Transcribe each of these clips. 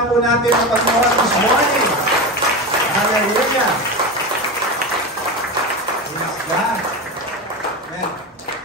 nga po natin ang Panginoon this morning. Hallelujah! Praise God! Amen.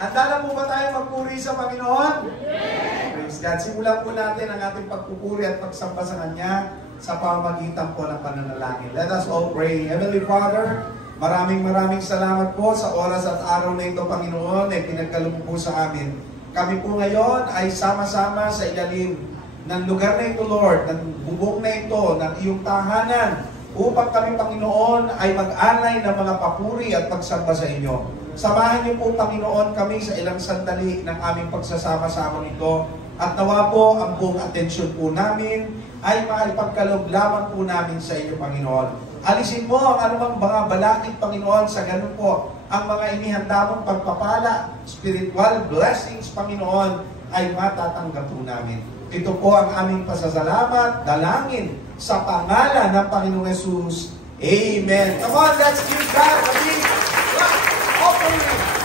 Handa na po ba tayo magpuri sa Panginoon? Praise God! Simulan po natin ang ating pagpupuri at pagsamba sa Kanya sa pamamagitan po ng pananalangin. Let us all pray. Heavenly Father, maraming salamat po sa oras at araw na ito, Panginoon, ay pinagkaloob po sa amin. Kami po ngayon ay sama-sama sa ilalim ng lugar na ito, Lord, ng bubong na ito, ng iyong tahanan, upang kami, Panginoon, ay mag-alay ng mga papuri at pagsamba sa inyo. Samahan niyo po, Panginoon, kami sa ilang sandali ng aming pagsasama-sama nito, at nawa po ang buong atensyon po namin ay maipagkaloob lamang po namin sa inyo, Panginoon. Alisin mo ang anumang mga balakid, Panginoon, sa ganun po ang mga inihanda mong pagpapala, spiritual blessings, Panginoon, ay matatanggap po namin. Ito po ang aming pasasalamat, dalangin sa pangalan ng Panginoong Jesus. Amen. Come on, let's give God a big offering.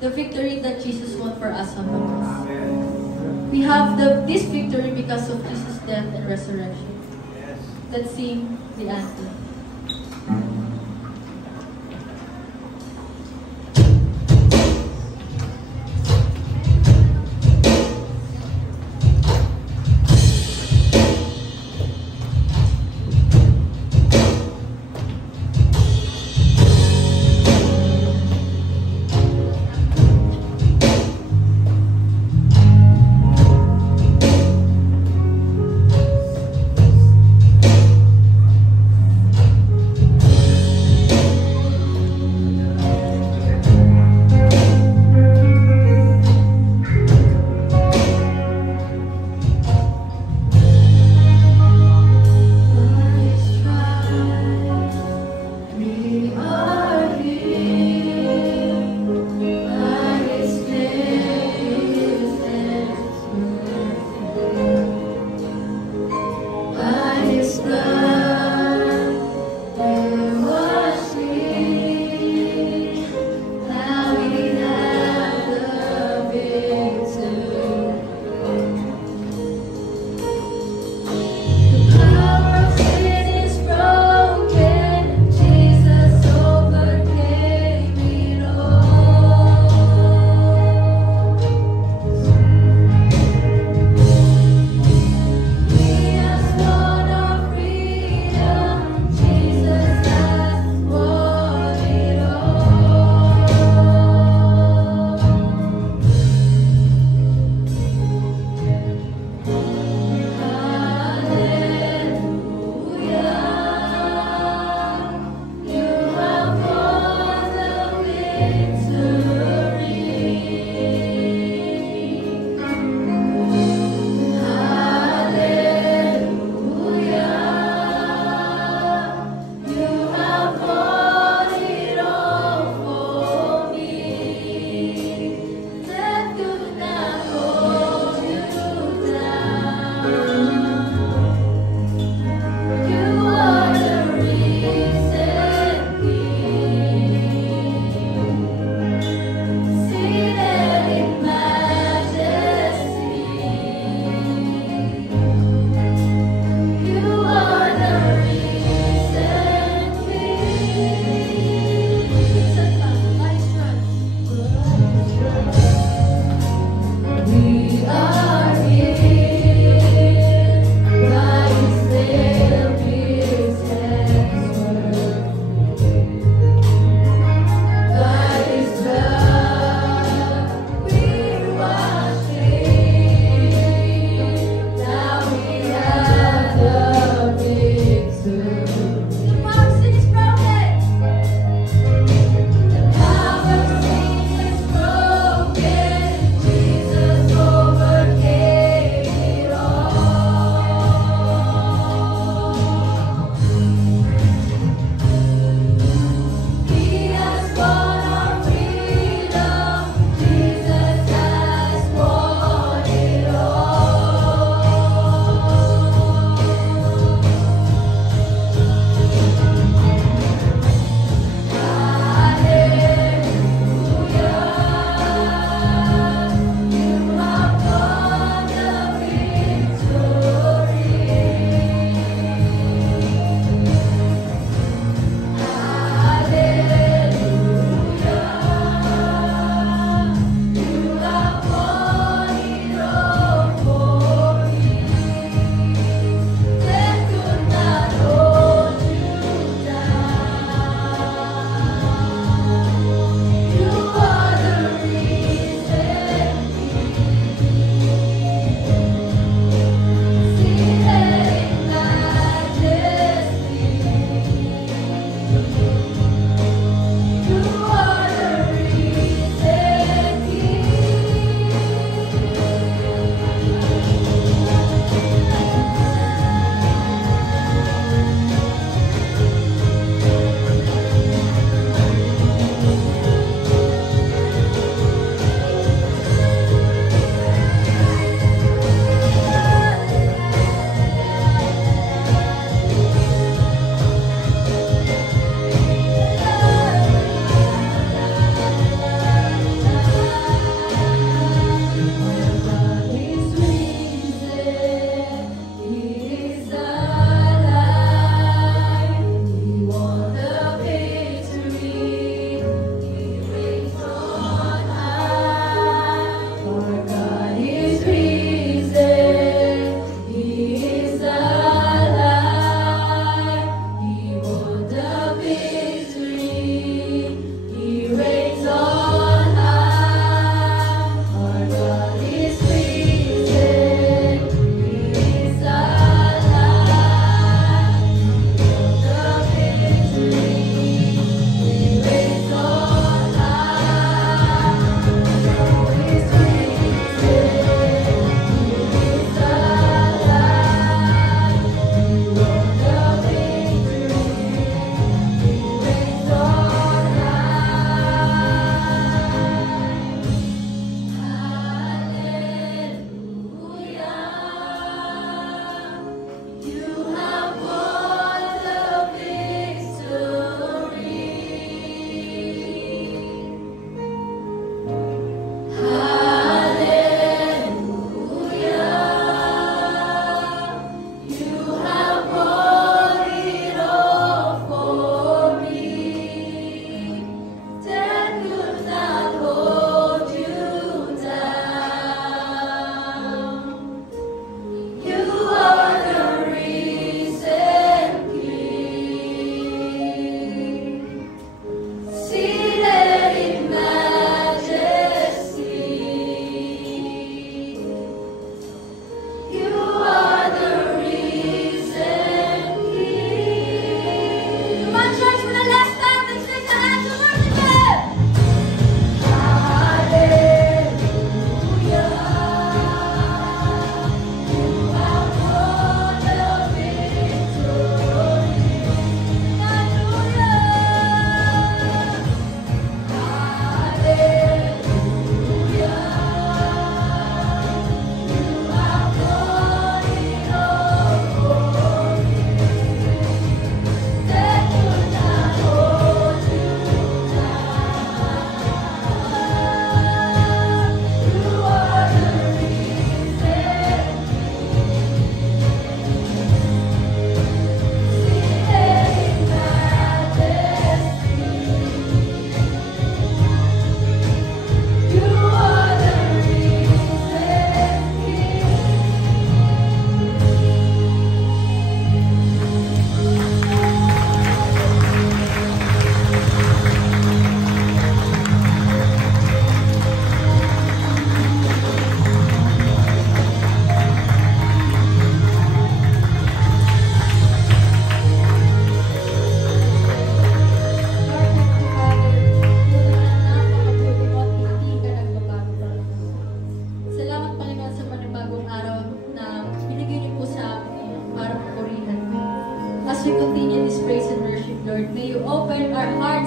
the victory that Jesus won for us on the cross. Amen. We have this victory because of Jesus' death and resurrection. Yes. Let's sing the anthem.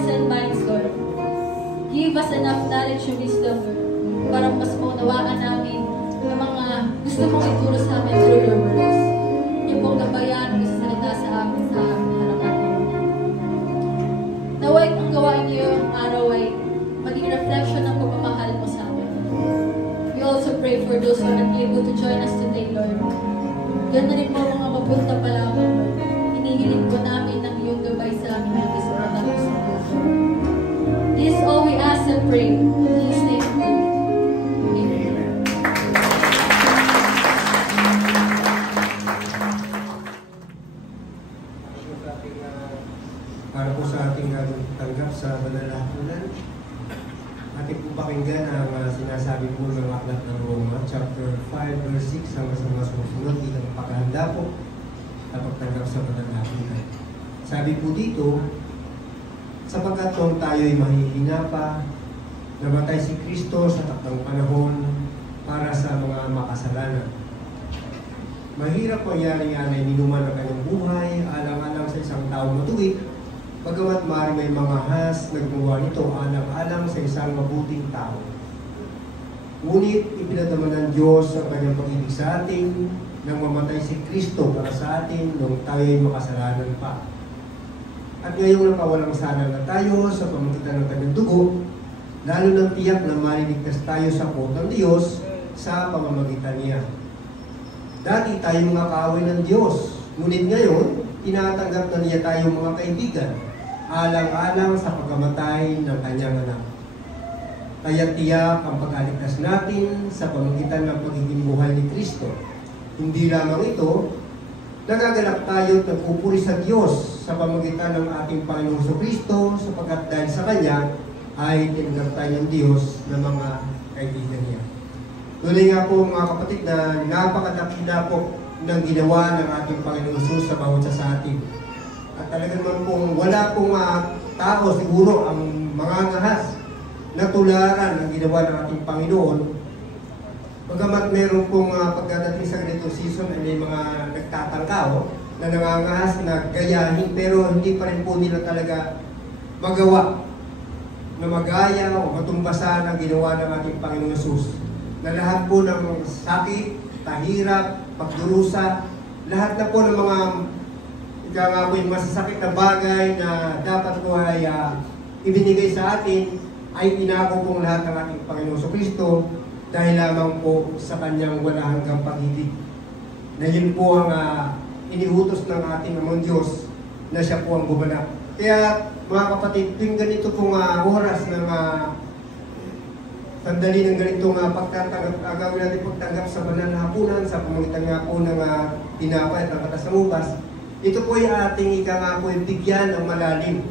hearts and minds, Lord. Give us enough knowledge and wisdom, Lord, para mas maunawaan namin ang mga gusto mong ituro sa amin through your words. Yung pong gabayan, gusto salita sa amin sa aming harapan. Naway ang gawain niyo yung araw ay maging reflection ng pagmamahal mo sa amin. We also pray for those who are not able to join us today, Lord. Diyan na rin po mga mapunta pa lamang, Lord. Hinihiling po namin ng iyong gabay sa amin at sa mga tapos na po. This is all we ask and pray. In His name we pray. Amen. Para po sa ating tanggap sa banal na hapunan, ating po pakinggan ang sinasabi po ng aklat ng Roma, chapter 5, verse 6 hanggang sa mga susunod bilang paghahanda po sa pagtanggap sa banal na hapunan. Sabi po dito, sapagkat kung tayo'y mahihina pa, namatay si Kristo sa takdang panahon para sa mga makasalanan. Mahirap mangyari yan ay ninuman ang kanyang buhay, alang-alang sa isang taong matuwid, bagamat maaari may mga has naggawa nito alang-alang sa isang mabuting tao. Ngunit ipinadama ng Diyos ang kanyang pag-ibig sa atin nang mamatay si Kristo para sa atin nung tayo'y makasalanan pa. At ngayong napawalang sana na tayo sa pamamagitan ng kanyang dugo, lalo ng tiyak na maliligtas tayo sa puot ng Diyos sa pamamagitan niya. Dati tayo mga kaaway ng Diyos, ngunit ngayon, tinatanggap na niya tayong mga kaibigan, alang-alang sa pagkamatay ng kanyang anak. Kaya't tiyak ang pag-aligtas natin sa pamamagitan ng pagiging buhay ni Kristo. Hindi lamang ito, nagaganap tayo at nagpupuri sa Diyos sa pamamagitan ng ating Panginoong Jesucristo sapagkat dahil sa Kanya ay tinanggap tayo ng Diyos na mga kaibigan niya. Tuloy nga po mga kapatid na napakadakila po ng ginawa ng ating Panginoong Jesus sa bawat sa atin. At talaga naman pong wala pong tao siguro ang mga ngahas na tularan ang ginawa ng ating Panginoon. Bagamat meron pong pagdadating sa ganitong season ay may mga nagtatangka na nangangahas na gayahin pero hindi pa rin po nila talaga magawa na magaya o matumbasan ang ginawa ng ating Panginoong Jesus. Na lahat po ng sakit, kahirap, pagdurusa, lahat na po ng mga yung masasakit na bagay na dapat po ay ibinigay sa atin ay inako pong lahat ng ating Panginoong Jesucristo dahil lamang po sa kanyang wala hanggang pag-ibig. Na yun po ang iniutos ng ating Amang Diyos na siya po ang gumanap. Kaya mga kapatid, tuwing ganito pong oras ng sandali ng ganitong pagtatanggap, gawin natin pagtanggap sa banal na hapunan, sa pamagitan nga po ng tinapay at ang katas ng ubas, ito po ay ating nga po bigyan ng malalim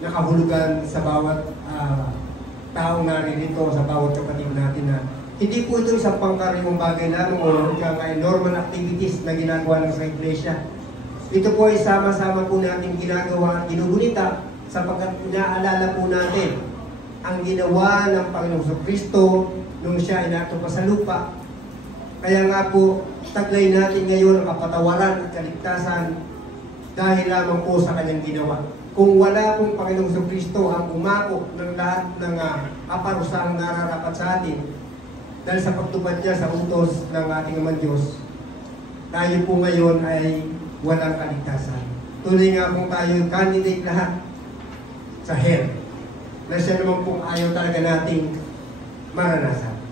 na kahulugan sa bawat taong naririto, sa bawat kapatid natin na hindi po ito isang pangkaraniwang bagay lamang o normal activities na ginagawa ng sa iglesia. Ito po ay sama-sama po natin ginagawa at ginugunita sapagkat inaalala po natin ang ginawa ng Panginoong Jesucristo nung siya ay nato pa sa lupa. Kaya nga po, taglay natin ngayon ang kapatawaran at kaligtasan dahil lamang po sa kanyang ginawa. Kung wala pong Panginoong Jesucristo ang umako ng lahat ng aparusahang nararapat sa atin, dahil sa pagtupad niya sa utos ng ating Amang Diyos, tayo po ngayon ay walang kaligtasan. Tuloy nga kung tayo candidate lahat sa hell, na siya naman po ayaw talaga nating maranasan.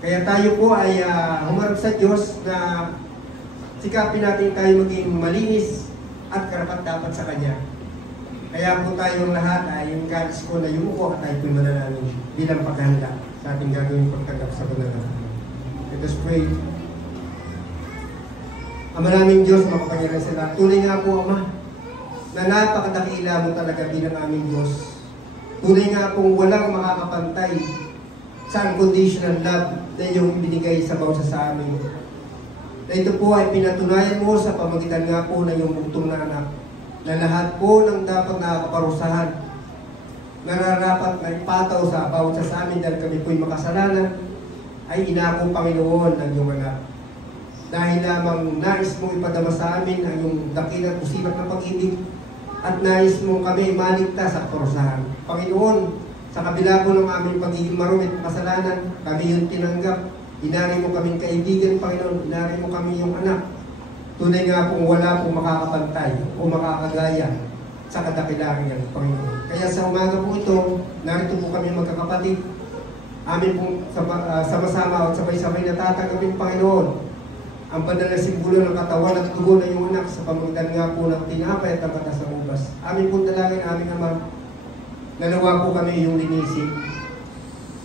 Kaya tayo po ay humarap sa Diyos na sikapin natin tayo maging malinis at karapat-dapat sa Kanya. Kaya po tayong lahat ay yung God's ko na yumuko at tayo po manalangin bilang paghahanda sa ating gagawin pagtanggap sa banal na hapunan. Let us pray. Ama naming Diyos, makapangyarihan sa lahat. Tunay nga po, Ama, na napakadakila mo talaga bilang aming Diyos. Tunay nga pong walang makakapantay sa unconditional love na iyong ibinigay sa bawat sa amin. Na ito po ay pinatunayan mo sa pamagitan nga po ng iyong bugtong na anak, na lahat po ng dapat na kaparusahan, nararapat na ipataw sa bawat sa amin dahil kami po'y makasalanan, ay inako Panginoon ng iyong anak. Dahil lamang nais mong ipadama sa amin ang iyong dakilang usipat ng pag-ibig, at nais mo kami maligtas sa parusahan. Panginoon, sa kabila po ng aming pagiging marumit at kasalanan, kami yung tinanggap. Inari mo kaming kaibigan, Panginoon. Inari mo kami yung anak. Tunay nga pong wala pong makakapantay o makakagaya sa kadakilaan yan, Panginoon. Kaya sa umaga po ito, narito po kami magkakapatid. Amin pong sama-sama at sabay-sabay natatanggapin, Panginoon, ang banal na simbolo ng katawan at dugo ng iyong anak sa pamagitan nga po ng tinapay at ng katas ng ubas. Amin pong dalangin, aming Ama, nanawa po kami iyong linisin.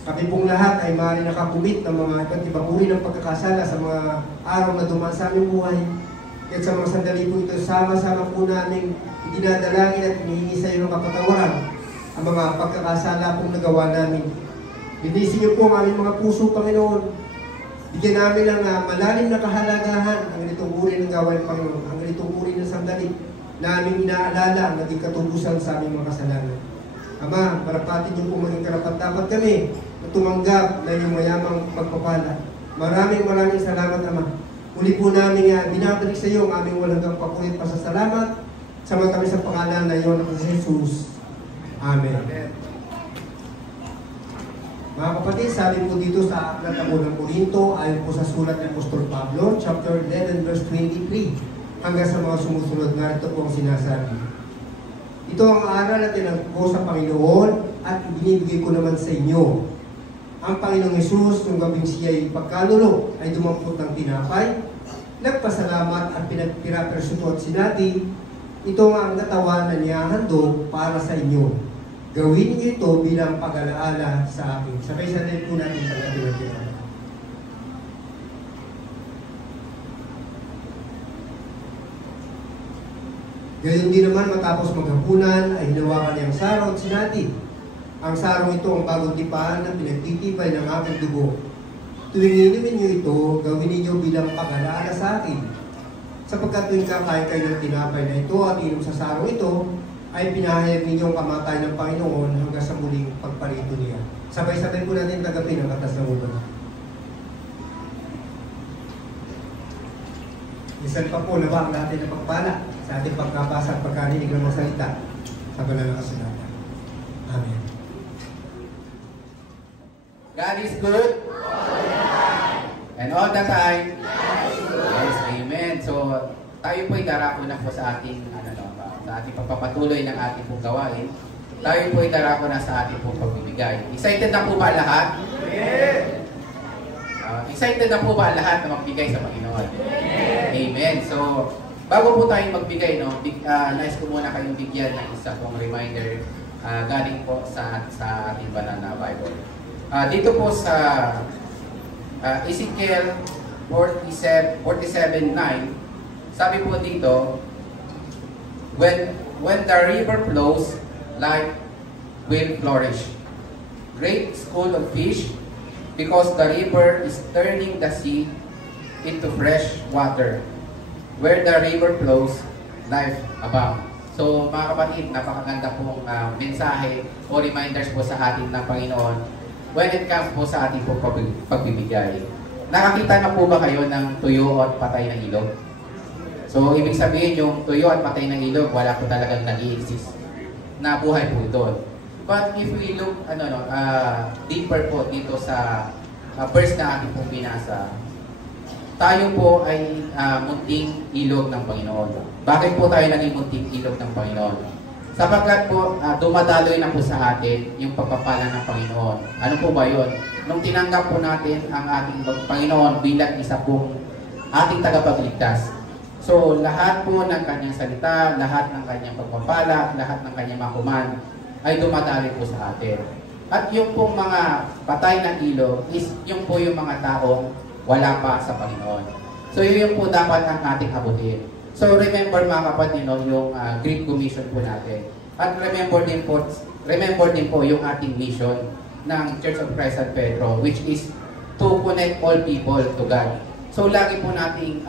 Kami pong lahat ay maaari nakapumit ng mga iba't ibang uri ng pagkakasala sa mga araw na dumaan sa aming buhay. At sa mga sandali po ito, sama-sama po namin dinadalangin at hinihingi sa iyo ng kapatawaran ang mga pagkakasala pong nagawa namin. Linisin niyo po ang aming mga puso, Panginoon. Bigyan namin ng malalim na kahalagahan ang ganitong uri ng gawain, Panginoon, ang ganitong uri ng sandali na aming inaalala ang naging katubusan sa aming mga kasalanan. Ama, parapatin niyo po maging karapat-dapat kami na tumanggap na iyong mayamang pagpapala. Maraming salamat, Ama. Muli po namin binabalik sa iyo ang aming walang papulit pasasalamat. Sama kami sa pangalan na iyon ng Jesus. Amen. Mga kapatid, sabi po dito sa Aklat ng Unang Korinto, ayon po sa sulat ng Apostol Pablo, chapter 11, verse 23, hanggang sa mga sumusunod, narito po ang sinasabi. Ito ang aral na tinagpo ko sa Panginoon at ibinibigay ko naman sa inyo. Ang Panginoong Hesus, nung gabing siya'y pagkanulo, ay dumampot ng tinapay, nagpasalamat at pinagpirapersuto at sinabi, ito ang katawan na niyahandog para sa inyo. Gawin niyo ito bilang pag-alaala sa akin. Sabay-sabay po natin sa gabi. Gayon din naman matapos maghapunan ay hinawakan niyang sarong at sinabi, ang sarong ito ang bagong tipan na pinagtitibay ng aking dugo. Tuwing inumin niyo ito, gawin niyo bilang pag-alaala sa akin. Sapagkat tuwing kakain kayo ng tinapay na ito at inom sa sarong ito, ay pinahayag ninyong kamatay ng Panginoon hanggang sa muling pagparito niya. Sabay-sabay po natin tagapin ang katas ng ubas. Isan pa po na ba ang natin na pagpala sa ating pagkabasa at pagkarinig ng mga salita sa banal na kasulatan. Amen. God is good. And all the time. Yes, amen. So, tayo po'y darako na po sa ating sa ating pagpapatuloy ng ating pong gawain. Tayo po'y darako na sa ating pong pagbibigay. Excited na po ba lahat? Yes! Excited na po ba lahat na magbigay sa Panginoon? Amen. So, bago po tayo magbigay, nais ko muna kayong bigyan ng isa pong reminder galing po sa ating banal na Bible. Dito po sa Ezekiel 47:9, sabi po dito, When the river flows, life will flourish. Great school of fish, because the river is turning the sea into fresh water. Where the river flows, life abounds. So mga kapatid, napakaganda pong mensahe o reminders po sa atin ng Panginoon when it comes po sa ating po pagbibigay. Nakakita na po ba kayo ng tuyo at patay na ilog? So, ibig sabihin yung tuyo at patay ng ilog, wala po talagang nag-i-exist na buhay po doon. But if we look deeper po dito sa verse na ating pong binasa, tayo po ay munting ilog ng Panginoon. Bakit po tayo naging munting ilog ng Panginoon? Sapagkat po dumadaloy na po sa atin yung pagpapala ng Panginoon. Ano po ba yun? Nung tinanggap po natin ang ating Panginoon bilang isa pong ating tagapagligtas, so, lahat po ng kanyang salita, lahat ng kanyang pagpapala, lahat ng kanyang makuman ay dumadaloy po sa atin. At yung pong mga patay na ilog is yung po yung mga taong wala pa sa Panginoon. So, yun po dapat ang ating abutin. So, remember mga kapatid, yung Great Commission po natin. At remember din po yung ating mission ng Church of Christ San Pedro, which is to connect all people to God. So, lagi po nating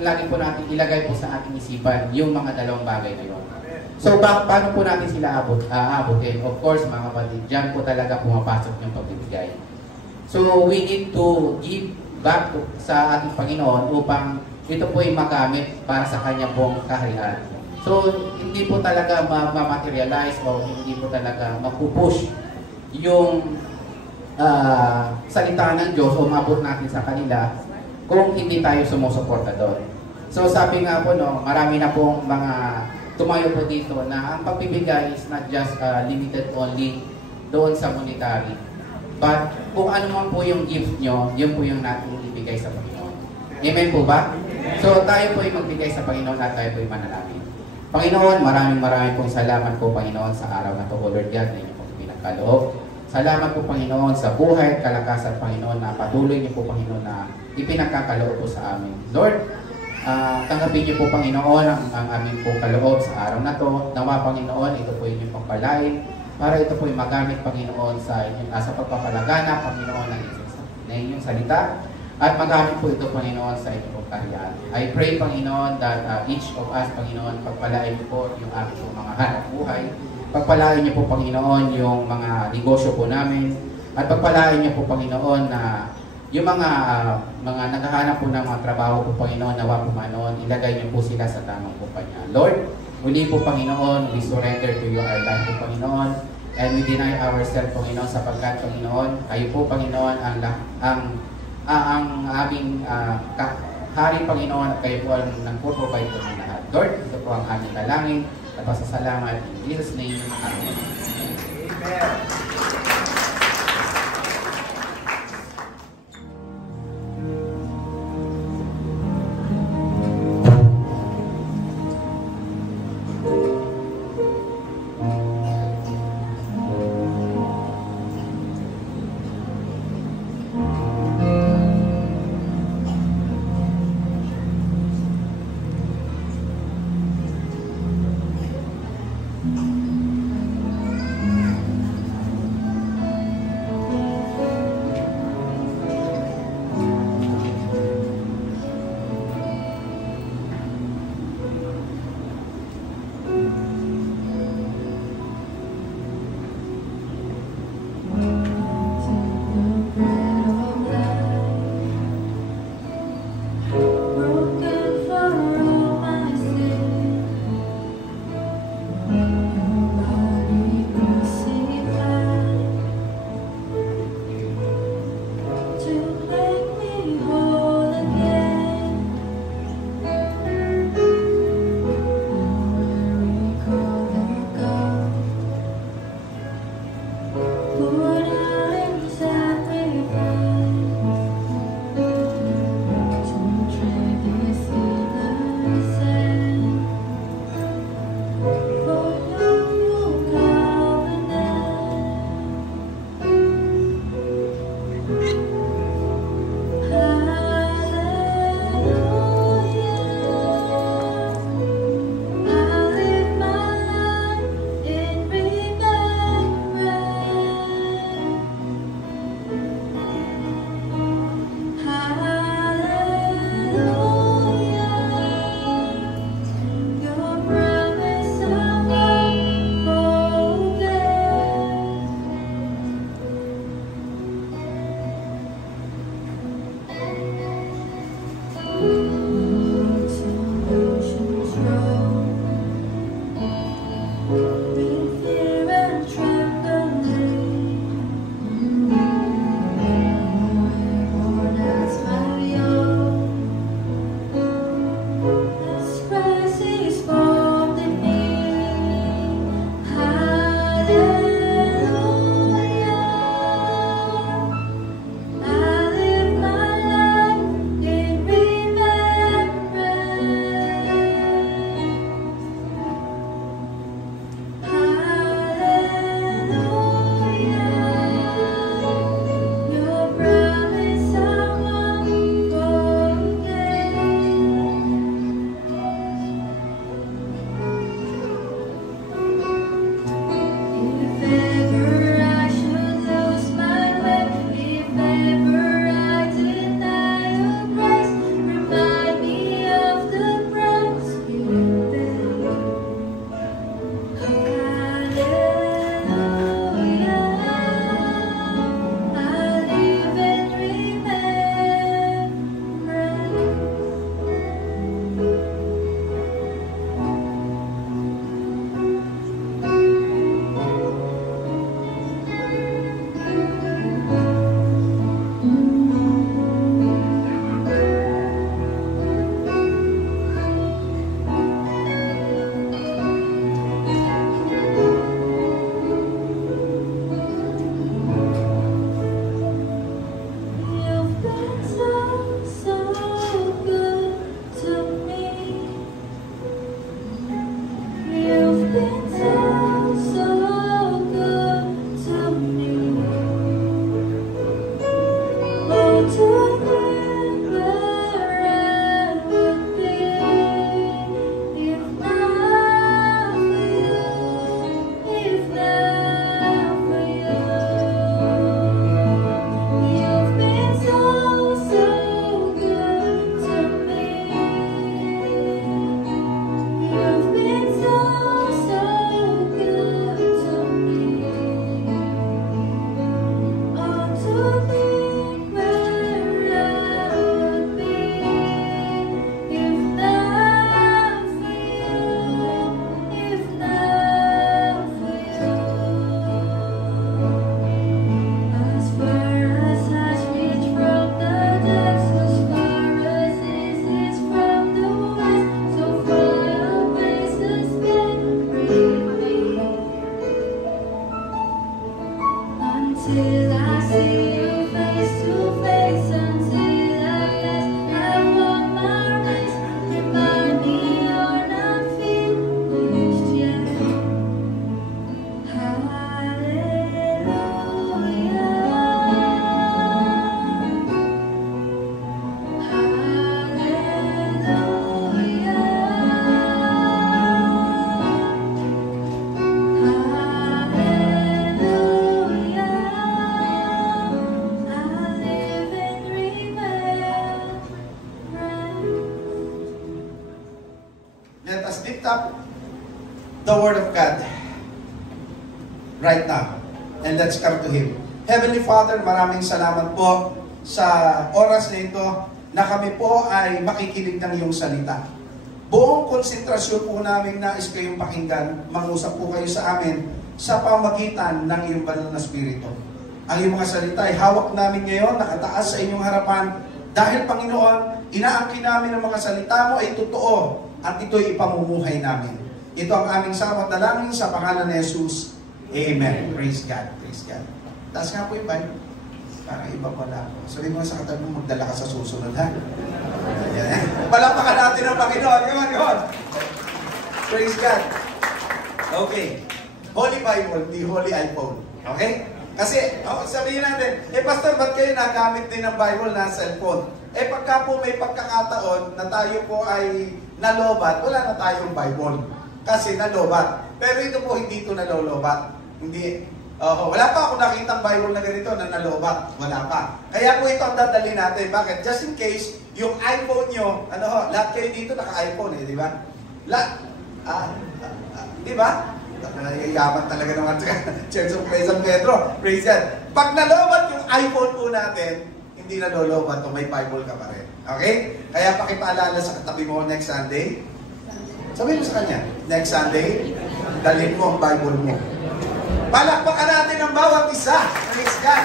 lagi po natin ilagay po sa ating isipan yung mga dalawang bagay na yun. So, paano po natin sila abutin? Of course, mga kapatid, dyan po talaga pumapasok yung pagbibigay. So, we need to give back sa ating Panginoon upang ito po ay magamit para sa kanya pong kaharian. So, hindi po talaga ma-materialize o hindi po talaga mapupush yung salita ng Diyos o mabot natin sa kanila kung hindi tayo sumusuporta doon. So, sabi nga po, no, marami na pong mga tumayo po dito na ang pagbibigay is not just limited only doon sa monetary. But kung ano man po yung gift nyo, yun po yung natin ibigay sa Panginoon. Amen po ba? So tayo po ay magbigay sa Panginoon at tayo po ay manalangin. Panginoon, maraming pong salamat po Panginoon sa araw na to, O Lord God, na inyo pong pinagkaloob. Salamat po Panginoon sa buhay at kalakasan Panginoon na patuloy niyo po Panginoon na ipinagkakaloob po sa amin. Lord, tanggapin niyo po Panginoon ang aming pong kaloob sa araw na to. Nawa Panginoon, ito po inyong pagpalain para ito po ay magamit Panginoon sa inyong sa pagpapalagana Panginoon ng inyong salita at magamit po ito Panginoon sa inyong pong kaharian. I pray Panginoon that each of us Panginoon pagpalain niyo po yung aming po mga hanap buhay. Pagpalain niyo po Panginoon yung mga negosyo po namin at pagpalain niyo po Panginoon na yung mga naghahanap po ng mga trabaho po Panginoon, nawa po Panginoon, ilagay niyo po sila sa tamang kumpanya. Lord, muli po Panginoon, we surrender to you our life po Panginoon, and we deny ourselves Panginoon sapagkat Panginoon, kayo po Panginoon ang aming hari Panginoon at kayo po ang nagpo-provide po ng lahat. Lord, ito po ang aming dalangin, napasasalamat in Jesus' name. Amen. Amen. Lord, Till I see you face to face, until at last I walk my race. Remind me you're not finished yet. Let us lift up the Word of God right now. And let's come to Him. Heavenly Father, maraming salamat po sa oras na ito na kami po ay makikinig ng iyong salita. Buong konsentrasyon po namin nais kayong pakinggan, mangusap po kayo sa amin sa pamagitan ng iyong banal na Espiritu. Ang iyong mga salita ay hawak namin ngayon, nakataas sa inyong harapan, dahil Panginoon, inaangkin namin ang mga salita mo ay totoo at ito'y ipamumuhay namin. Ito ang aming samot dalangin sa pangalan ni Jesus. Amen. Praise God. Praise God. Taas nga po yung Bible. Parang iba pala ako. Sabi mo sa katabi mo, magdala ka sa susunod, ha? Palapakan natin ang Panginoon. Come on. Praise God. Okay. Holy Bible, di Holy iPhone. Okay? Kasi, sabihin natin, Pastor, ba't kayo nagamit din ng Bible na cellphone? Pagka po may pagkakataon na tayo po ay nalobat, wala na tayong Bible. Kasi nalobat. Pero ito po, hindi ito nalolobat. Hindi. Wala pa ako nakitang Bible na ganito na nalobat. Wala pa. Kaya po ito ang dadali natin. Bakit? Just in case, yung iPhone nyo, lahat kayo dito naka-iPhone di ba? Di ba? Yaman talaga naman sa Church of San Pedro. Praise God. Pag nalobat yung iPhone po natin, hindi nalolobat, may Bible ka pa rin. Okay? Kaya pakipaalala sa katabi mo next Sunday. Sabihin mo sa kanya, next Sunday, dalhin mo ang Bible mo. Palakpakan natin ang bawat isa. Praise God.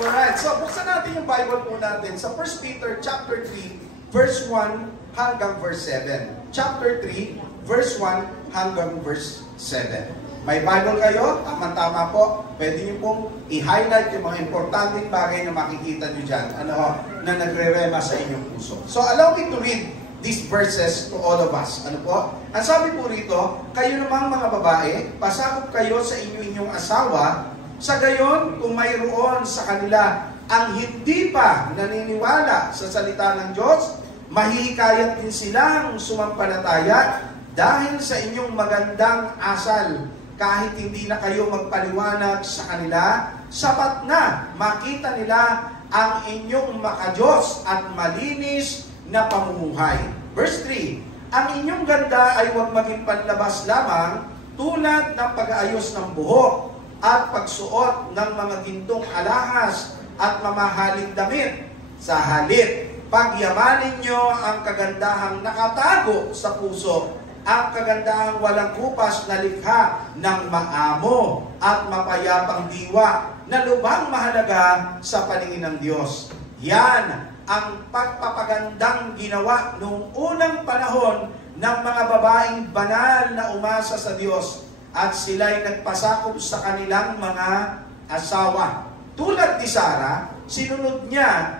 Alright, so buksan natin yung Bible po natin sa 1 Peter chapter 3, verse 1 hanggang verse 7. Chapter 3, verse 1 hanggang verse 7. May Bible kayo? Tama-tama po. Pwede niyo pong i-highlight yung mga importanteng bagay na makikita niyo dyan. Na nagre-rema sa inyong puso. So allow me to read these verses to all of us. Ano po? Ang sabi po rito, kayo namang mga babae, pasakop kayo sa inyong asawa, sa gayon kung mayroon sa kanila ang hindi pa naniniwala sa salita ng Diyos, mahihikayat din silang sumampalataya dahil sa inyong magandang asal. Kahit hindi na kayo magpaliwanag sa kanila, sapat na makita nila ang inyong makadiyos at malinis na pamumuhay. Verse 3, ang inyong ganda ay huwag maging panlabas lamang tulad ng pag-aayos ng buhok at pagsuot ng mga gintong alahas at mamahaling damit. Sa halip, pagyamanin nyo ang kagandahang nakatago sa puso, ang kagandahang walang kupas na likha ng maamo at mapayapang diwa na lubhang mahalaga sa paningin ng Diyos. Yan ang pagpapagandang ginawa noong unang panahon ng mga babaeng banal na umasa sa Diyos at sila'y nagpasakop sa kanilang mga asawa. Tulad ni Sarah, sinunod niya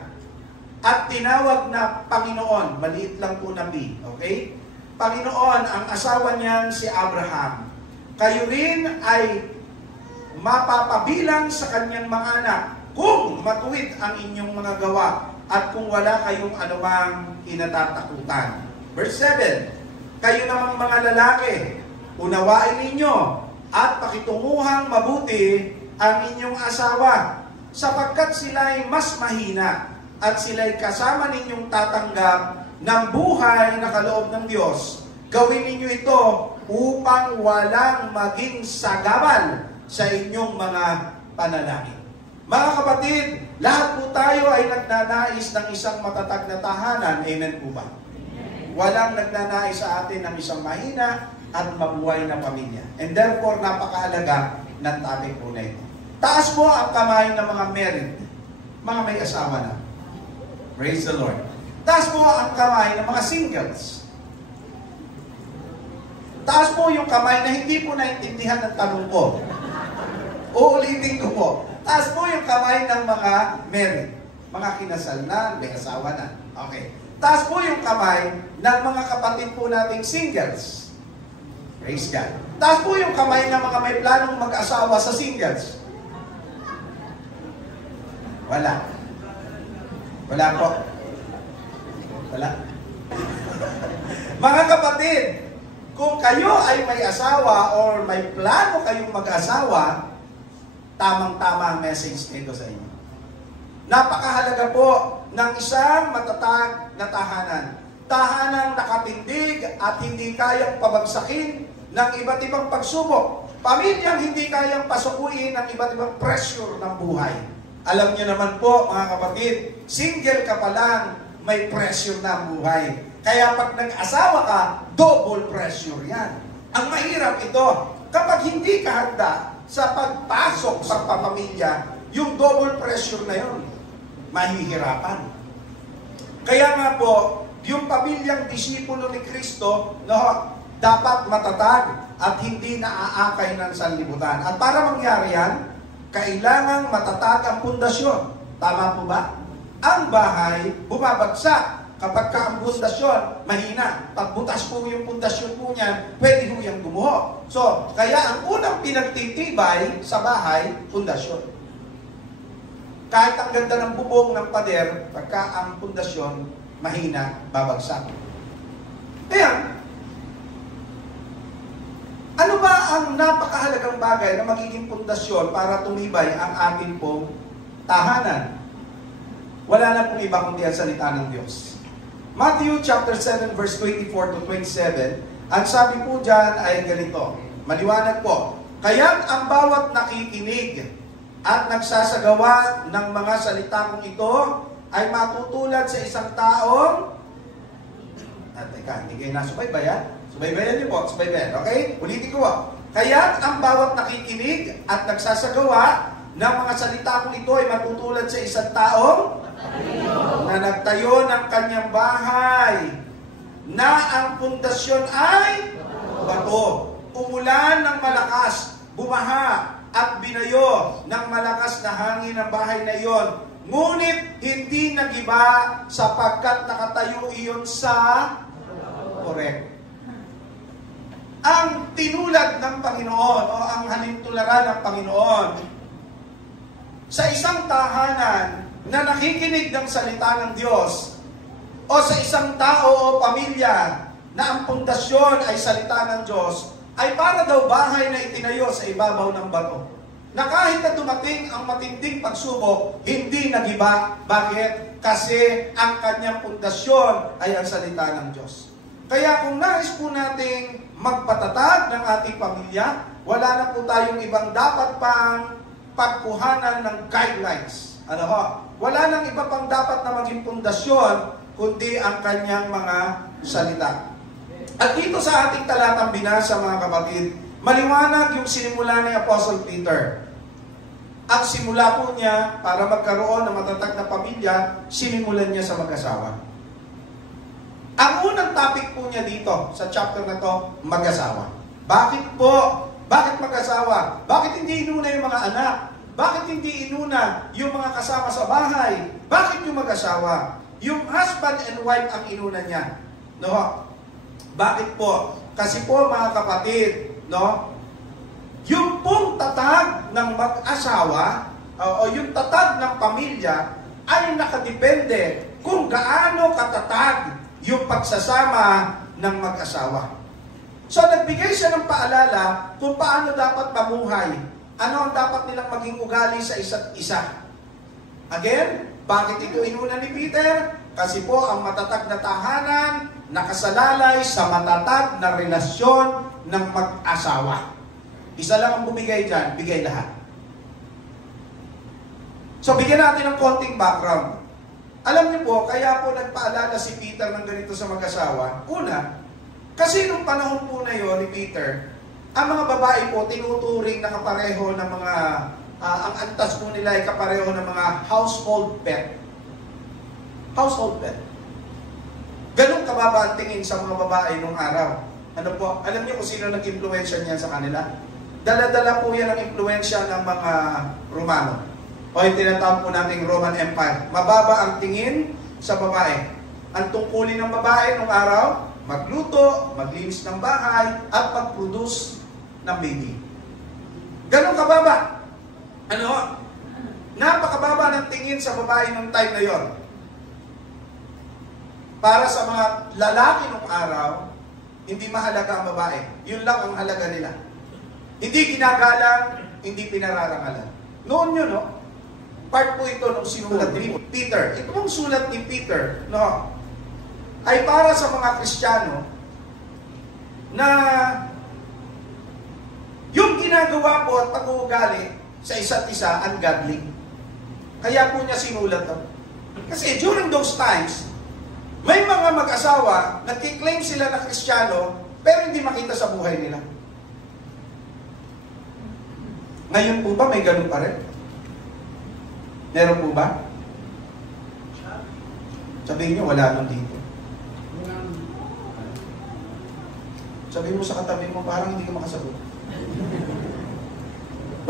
at tinawag na Panginoon. Maliit lang po na B, okay? Panginoon ang asawa niyang si Abraham. Kayo rin ay mapapabilang sa kanyang mga anak kung matuwid ang inyong mga gawa at kung wala kayong anumang kinatatakutan. Verse 7, kayo namang mga lalaki, unawain ninyo at pakitunguhang mabuti ang inyong asawa sapagkat sila'y mas mahina at sila'y kasama ninyong tatanggap ng buhay na kaloob ng Diyos. Gawin ninyo ito upang walang maging sagabal sa inyong mga panalangin. Mga kapatid, lahat po tayo ay nagnanais ng isang matatag na tahanan. Amen po ba? Walang nagnanais sa atin ng isang mahina at mabuhay na pamilya. And therefore, napakahalaga ng topic po na ito. Taas po ang kamay ng mga married, mga may asawa na. Praise the Lord. Taas po ang kamay ng mga singles. Taas po yung kamay na hindi po naintindihan ng tanong ko. Uulitin ko po. Taas po yung kamay ng mga married. Mga kinasal na, may asawa na. Okay. Taas po yung kamay ng mga kapatid po nating singles. Praise God. Taas po yung kamay ng mga may planong mag-asawa sa singles. Wala. Wala po. Wala. Mga kapatid, kung kayo ay may asawa or may plano kayong mag-asawa, tamang-tama ang message nito sa inyo. Napakahalaga po ng isang matatag na tahanan. Tahanang nakatindig at hindi kayang pabagsakin ng iba't ibang pagsubok. Pamilyang hindi kayang pasukuin ng iba't ibang pressure ng buhay. Alam niyo naman po, mga kapatid, single ka pa lang, may pressure na ang buhay. Kaya pag nag-asawa ka, double pressure yan. Ang mahirap ito, kapag hindi ka handa sa pagpasok sa pamilya, yung double pressure na yun, mahihirapan. Kaya nga po, yung pamilyang disipulo ni Kristo, no, dapat matatag at hindi naaakay ng sanlibutan. At para mangyari yan, kailangang matatag ang pundasyon. Tama po ba? Ang bahay, bumabagsak. Kapag ka ang pundasyon, mahina. Pagbutas po yung pundasyon po niyan, pwede po yung gumuho. So, kaya ang unang pinagtitibay sa bahay, pundasyon. Kahit ang ganda ng bubong ng pader, pagka ang pundasyon, mahina, babagsak. Kaya, ano ba ang napakahalagang bagay na magiging pundasyon para tumibay ang ating pong tahanan? Wala na pong iba kundi ang salita ng Diyos. Matthew chapter 7 verse 24 to 27, ang sabi po dyan ay ganito, maliwanag po, kaya't ang bawat nakikinig at nagsasagawa ng mga salita kong ito ay matutulad sa isang taong, teka, hindi kayo nasubaybayan? Subaybayan niyo po, subaybayan, okay? Ulitin ko po. Kaya't ang bawat nakikinig at nagsasagawa ng mga salita kong ito ay matutulad sa isang taong na nagtayo ng kanyang bahay na ang pundasyon ay bato. Umulan ng malakas, bumaha at binayo ng malakas na hangin ang bahay na iyon. Ngunit hindi nagiba sapagkat nakatayo iyon sa correct. Ang tinulad ng Panginoon o ang halintularan ng Panginoon sa isang tahanan na nakikinig ng salita ng Diyos o sa isang tao o pamilya na ang pundasyon ay salita ng Diyos ay para daw bahay na itinayo sa ibabaw ng bato. Na kahit na dumating ang matinding pagsubok, hindi nagiba. Bakit? Kasi ang kanyang pundasyon ay ang salita ng Diyos. Kaya kung nais po nating magpatatag ng ating pamilya, wala na po tayong ibang dapat pang pagkuhanan ng guidelines. Ano ho? Wala nang iba pang dapat na maging pundasyon, kundi ang kanyang mga salita. At dito sa ating talatang binasa, mga kapatid, maliwanag yung sinimula ni Apostle Peter. Ang simula po niya, para magkaroon ng matatag na pamilya, sinimulan niya sa mag-asawa. Ang unang topic po niya dito, sa chapter na to, mag-asawa. Bakit po? Bakit mag-asawa? Bakit hindi inuna yung mga anak? Bakit hindi inuna yung mga kasama sa bahay? Bakit yung mag-asawa? Yung husband and wife ang inuna niya. No? Bakit po? Kasi po, mga kapatid, no? Yung pong tatag ng mag-asawa o yung tatag ng pamilya ay nakadepende kung gaano katatag yung pagsasama ng mag-asawa. So, nagbigay siya ng paalala kung paano dapat mamuhay. Ano ang dapat nilang maging ugali sa isa't isa. Again, bakit ito inuna ni Peter? Kasi po ang matatag na tahanan nakasalalay sa matatag na relasyon ng mag-asawa. Isa lang ang bumigay dyan, bigay lahat. So, bigyan natin ng konting background. Alam niyo po, kaya po nagpaalala si Peter ng ganito sa mag-asawa. Una, kasi nung panahon po na yon ni Peter, ang mga babae po tinuturing na kapareho ng mga, ang antas po nila ay kapareho ng mga household pet. Household pet. Ganun kababa ang tingin sa mga babae nung araw. Ano po? Alam niyo kung sino nag-influensya niyan sa kanila? dala-dala po yan ang impluensya ng mga Romano. O yung tinatawag po nating Roman Empire. Mababa ang tingin sa babae. Ang tungkulin ng babae nung araw, magluto, maglinis ng bahay, at mag-produce ng baby. Ganon kababa. Ano? Napakababa ng tingin sa babae nung time na yon. Para sa mga lalaki nung araw, hindi mahalaga ang babae. Yun lang ang halaga nila. Hindi ginagalang, hindi pinararangalan. Noon yun, no? Part po ito ng sinulat ni Peter. Ito mong sulat ni Peter, no? Ay para sa mga Kristiyano na yung ginagawa po at pag-uugali sa isa't isa, ungodly. Kaya po niya sinulat to. Kasi during those times, may mga mag-asawa, nagkiklaim sila na Kristiyano, pero hindi makita sa buhay nila. Ngayon po ba, may ganun pa rin? Meron po ba? Sabihin nyo, wala nung dito. Sabihin mo sa katabi mo, parang hindi ka makasagot.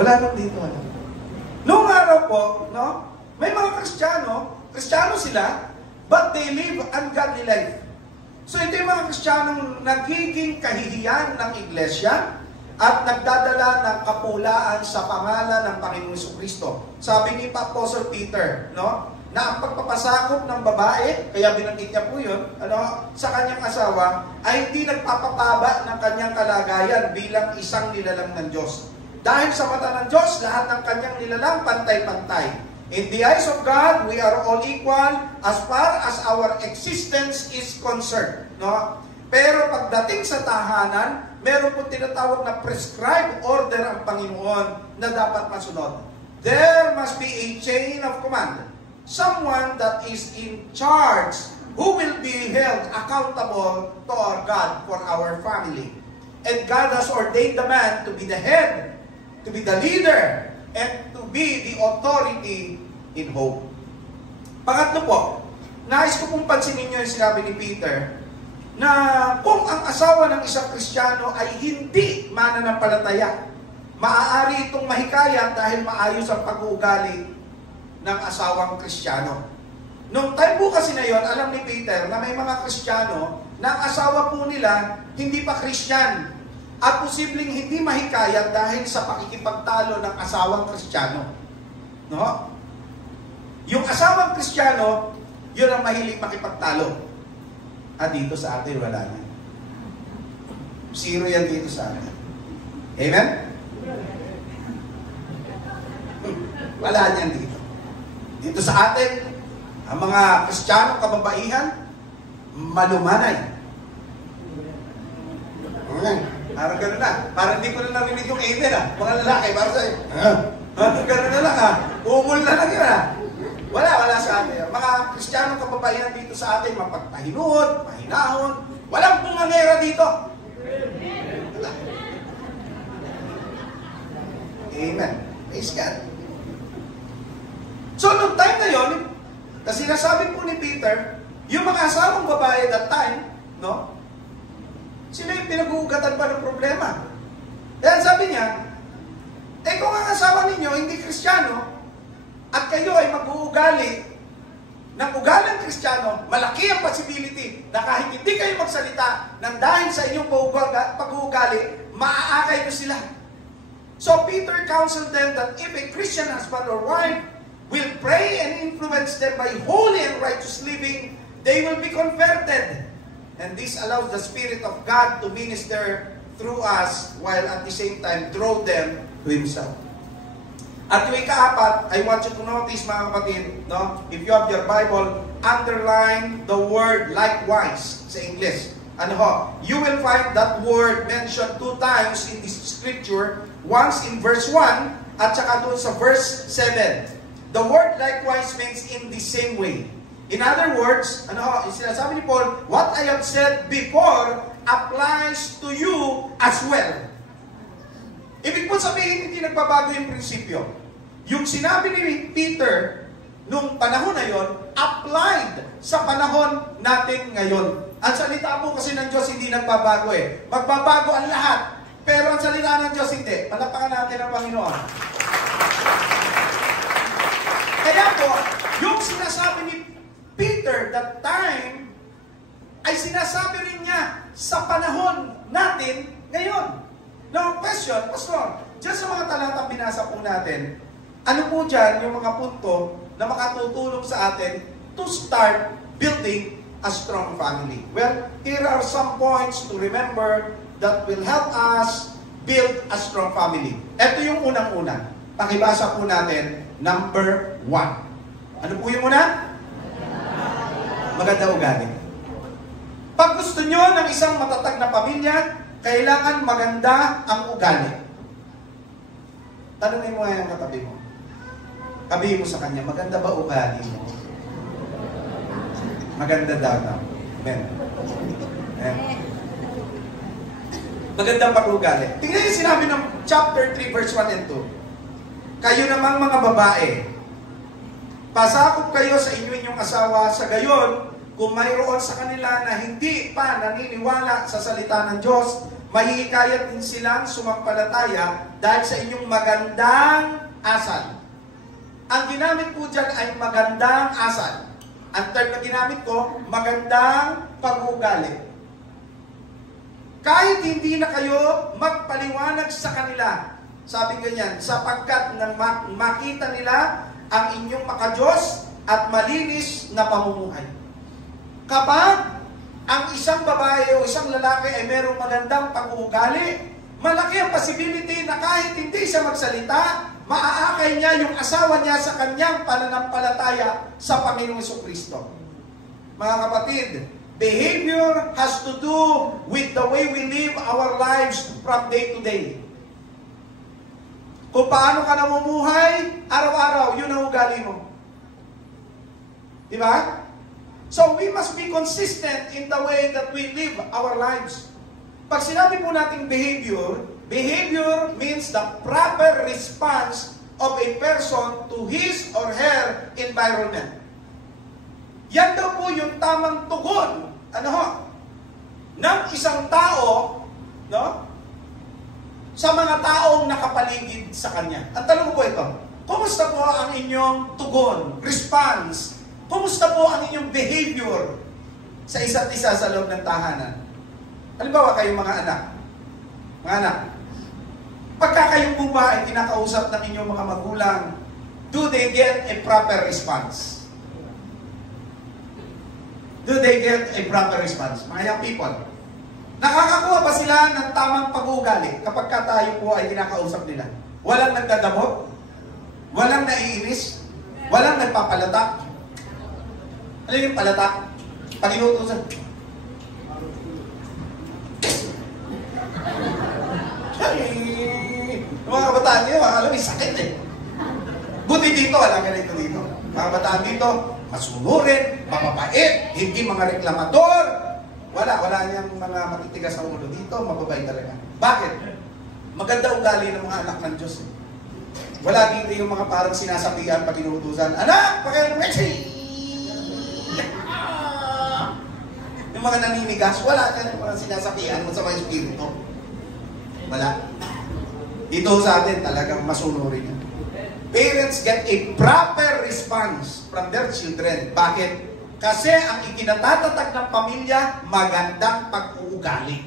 Wala nung dito, wala. Noong araw po, no, may mga Kristiyano sila, but they live ungodly life. So ito yung mga Kristiyanong nagiging kahihiyan ng iglesia at nagdadala ng kapulaan sa pangalan ng Panginoong Jesucristo. Sabi ni Apostle Peter, no, na ang pagpapasakop ng babae, kaya binanggit niya po yun, ano, sa kanyang asawa, ay hindi nagpapataba ng kanyang kalagayan bilang isang nilalang ng Diyos. Dahil sa mata ng Diyos, lahat ng kanyang nilalang pantay-pantay. In the eyes of God, we are all equal as far as our existence is concerned. No? Pero pagdating sa tahanan, meron po tinatawag na prescribed order ang Panginoon na dapat masunod. There must be a chain of command. Someone that is in charge who will be held accountable to our God for our family. And God has ordained the man to be the head, to be the leader, and to be the authority in home. Pangatlo po, nais ko pong pansinin niyo yung sinabi ni Peter na kung ang asawa ng isang Kristiyano ay hindi mananampalataya, maaari itong mahikayat dahil maayos ang pag-uugali ng asawang Kristiyano. Nung time po kasi na yon, alam ni Peter na may mga Kristiyano na ang asawa po nila hindi pa Kristyan at posibleng hindi mahikayat dahil sa pakikipagtalo ng asawang Kristiyano. No? Yung asawang Kristiyano, yun ang mahilig makipagtalo. At dito sa atin, wala na. Zero yan dito sa atin. Amen? Wala niyan dito. Dito sa atin, ang mga Kristiyanong kababaihan, malumanay. Parang gano'n na. Parang hindi ko na narinig yung amen ah. Mga lalaki, parang sa'yo. Parang gano'n na lang ah. Umul na lang yun ah. Wala sa atin. Mga Kristiyanong kababaihan dito sa atin, mapagpahinuod, mahinahon. Walang pumangera dito. Wala. Amen. Praise God. So, noong time na yun, kasi sinasabi po ni Peter, yung mga asawang babae that time, no? Sila yung pinag-uugatan pa ng problema. Kaya sabi niya, kung ang asawa ninyo hindi Kristiyano, at kayo ay mag-uugali ng ugalang Kristiyano, malaki ang possibility na kahit hindi kayo magsalita nang dahil sa inyong pag-uugali, maaakay nyo sila. So Peter counseled them that if a Christian husband or wife will pray and influence them by holy and righteous living, they will be converted. And this allows the Spirit of God to minister through us while at the same time draw them to Himself. At yung ika-apat, I want you to notice mga kapatid, no? If you have your Bible, underline the word likewise sa English. Ano ho? You will find that word mentioned 2 times in this scripture, once in verse 1 at saka doon sa verse 7. The word likewise means in the same way. In other words, ano ho, sinasabi ni Paul, what I have said before applies to you as well. Ibig po sabihin, hindi nagbabago yung prinsipyo. Yung sinabi ni Peter nung panahon na yon, applied sa panahon natin ngayon. Ang salita po kasi ng Diyos hindi nagbabago eh. Magbabago ang lahat. Pero ang salita ng Diyos hindi. Palapakan natin ang Panginoon. Kaya po, yung sinasabi ni Peter that time, ay sinasabi rin niya sa panahon natin ngayon. Now, question, Pastor, dyan sa mga talatang binasa po natin, ano po dyan yung mga punto na makatutulong sa atin to start building a strong family? Well, here are some points to remember that will help us build a strong family. Ito yung unang-una. Pakibasa po natin, number 1. Ano po yung una? Maganda ugali. Pag gusto nyo ng isang matatag na pamilya, kailangan maganda ang ugali. Tanungin mo nga yung katabi mo. Sabihin mo sa kanya, maganda ba ugali mo? Maganda daw na. Amen. Amen. Magandang pag-ugali. Tingnan yung sinabi ng chapter 3, verse 1 and 2. Kayo namang mga babae, pasakop kayo sa inyong asawa, sa gayon, kung mayroon sa kanila na hindi pa naniniwala sa salita ng Diyos, mahihikayat din silang sumampalataya dahil sa inyong magandang asal. Ang ginamit po dyan ay magandang asal. Ang term na ginamit ko, magandang pag-uugali. Kahit hindi na kayo magpaliwanag sa kanila, sabi ganyan, sapagkat nang makita nila ang inyong makadiyos at malinis na pamumuhay. Kapag ang isang babae o isang lalaki ay mayroong magandang pag-uugali, malaki ang possibility na kahit hindi siya magsalita, maaakay niya yung asawa niya sa kanyang pananampalataya sa Panginoong Jesucristo. Mga kapatid, behavior has to do with the way we live our lives from day to day. Kung paano ka namumuhay, araw-araw, yun ang ugali mo. Di ba? So, we must be consistent in the way that we live our lives. Pag sinabi po natin behavior, behavior means the proper response of a person to his or her environment. Yan daw po yung tamang tugon, ng isang tao, no? Sa mga taong nakapaligid sa kanya. Ang tanong ko po ito, kumusta po ang inyong tugon, response? Kumusta po ang inyong behavior sa isa't isa sa loob ng tahanan? Halimbawa kayong mga anak. Mga anak, pagka kayong po ba ay kinakausap ng inyong mga magulang, do they get a proper response? Do they get a proper response? Mga young people, nakakakuha ba sila ng tamang pag-uugali kapag tayo po ay kinakausap nila? Walang nagdadamot? Walang naiinis? Walang nagpapalatak? Ano yung palatak? Pag inutusan. Mga kabataan nyo, alam, may sakit eh. Buti dito, wala ganito dito. Mga kabataan dito, masunurin, mapapait, hindi mga reklamador. Wala niyang mga matitigas sa ulo dito, mababay talaga. Bakit? Maganda ugali ng mga anak ng Diyos. Wala dito yung mga parang sinasabihan pag inutusan, anak, pakain mo, yung mga naninigas, wala ka yung mga sinasabihan mo sa mga espiritu. Wala. Ito sa atin talagang masunurin. Parents get a proper response from their children. Bakit? Kasi ang ikinatatatag ng pamilya, magandang pag-uugali.